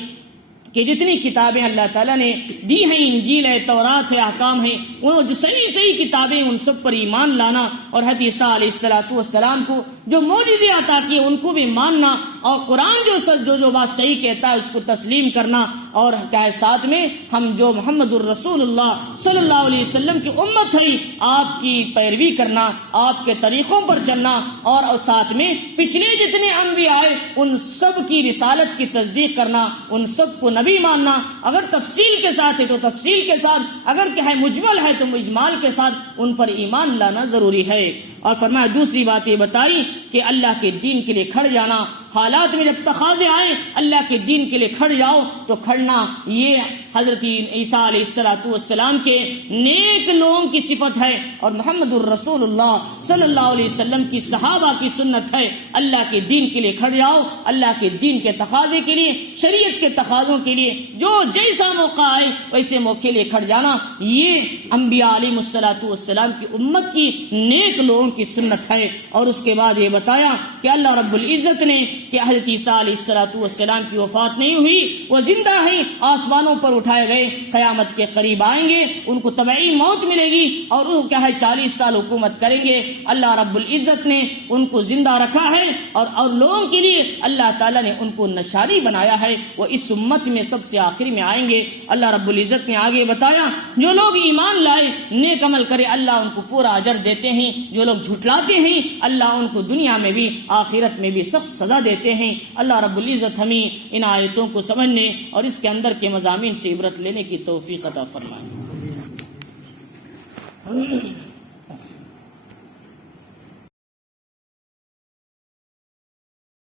کہ جتنی کتابیں اللہ تعالیٰ نے دی ہیں, انجیل ہے, تورات ہے, احکام ہیں, وہ جو صحیح کتابیں ان سب پر ایمان لانا اور حضرت عیسیٰ علیہ السلام کو جو معجزے عطا کیے ان کو بھی ماننا, اور قرآن جو بات صحیح کہتا ہے اس کو تسلیم کرنا, اور کیا ساتھ میں ہم جو محمد الرسول اللہ صلی اللہ علیہ وسلم کی امت ہے آپ کی پیروی کرنا, آپ کے طریقوں پر چلنا, اور ساتھ میں پچھلے جتنے انبیاء آئے ان سب کی رسالت کی تصدیق کرنا, ان سب کو نبی ماننا. اگر تفصیل کے ساتھ ہے تو تفصیل کے ساتھ, اگر کیا ہے مجمل ہے تو اجمال کے ساتھ ان پر ایمان لانا ضروری ہے. اور فرمایا دوسری بات یہ بتائی کہ اللہ کے دین کے لیے کھڑ جانا, حالات میں جب تقاضے آئے اللہ کے دین کے لیے کھڑ جاؤ تو کھڑنا یہ حضرت عیسیٰ علیہ السلام کے نیک لوگوں کی صفت ہے, اور محمد الرسول اللہ صلی اللہ علیہ وسلم کی صحابہ کی سنت ہے. اللہ کے دین کے لیے کھڑ جاؤ, اللہ کے دین کے تقاضے کے لیے, شریعت کے تقاضوں کے لیے جو جیسا موقع آئے ویسے موقع لیے کھڑ جانا, یہ انبیاء علیہ السلام کی امت کی نیک لوگوں کی سنت ہے. اور اس کے بعد یہ بتایا کہ اللہ رب العزت نے کہ حضرت عیسیٰ علیہ السلام کی وفات نہیں ہوئی, وہ زندہ ہیں, آسمانوں پر اٹھائے گئے, قیامت کے قریب آئیں گے, ان کو طبعی موت ملے گی اور وہ کیا ہے 40 سال حکومت کریں گے. اللہ رب العزت نے ان کو زندہ رکھا ہے اور لوگوں کے لیے اللہ تعالیٰ نے ان کو نشانی بنایا ہے, وہ اس امت میں سب سے آخر میں آئیں گے. اللہ رب العزت نے آگے بتایا جو لوگ ایمان لائے نیک عمل کرے اللہ ان کو پورا اجر دیتے ہیں, جو لوگ جھٹلاتے ہیں اللہ ان کو دنیا میں بھی آخرت میں بھی سخت سزا دیتے ہیں. اللہ رب العزت ہمیں ان آیتوں کو سمجھنے اور اس کے اندر کے مضامین سے عبرت لینے کی توفیق عطا فرمائے.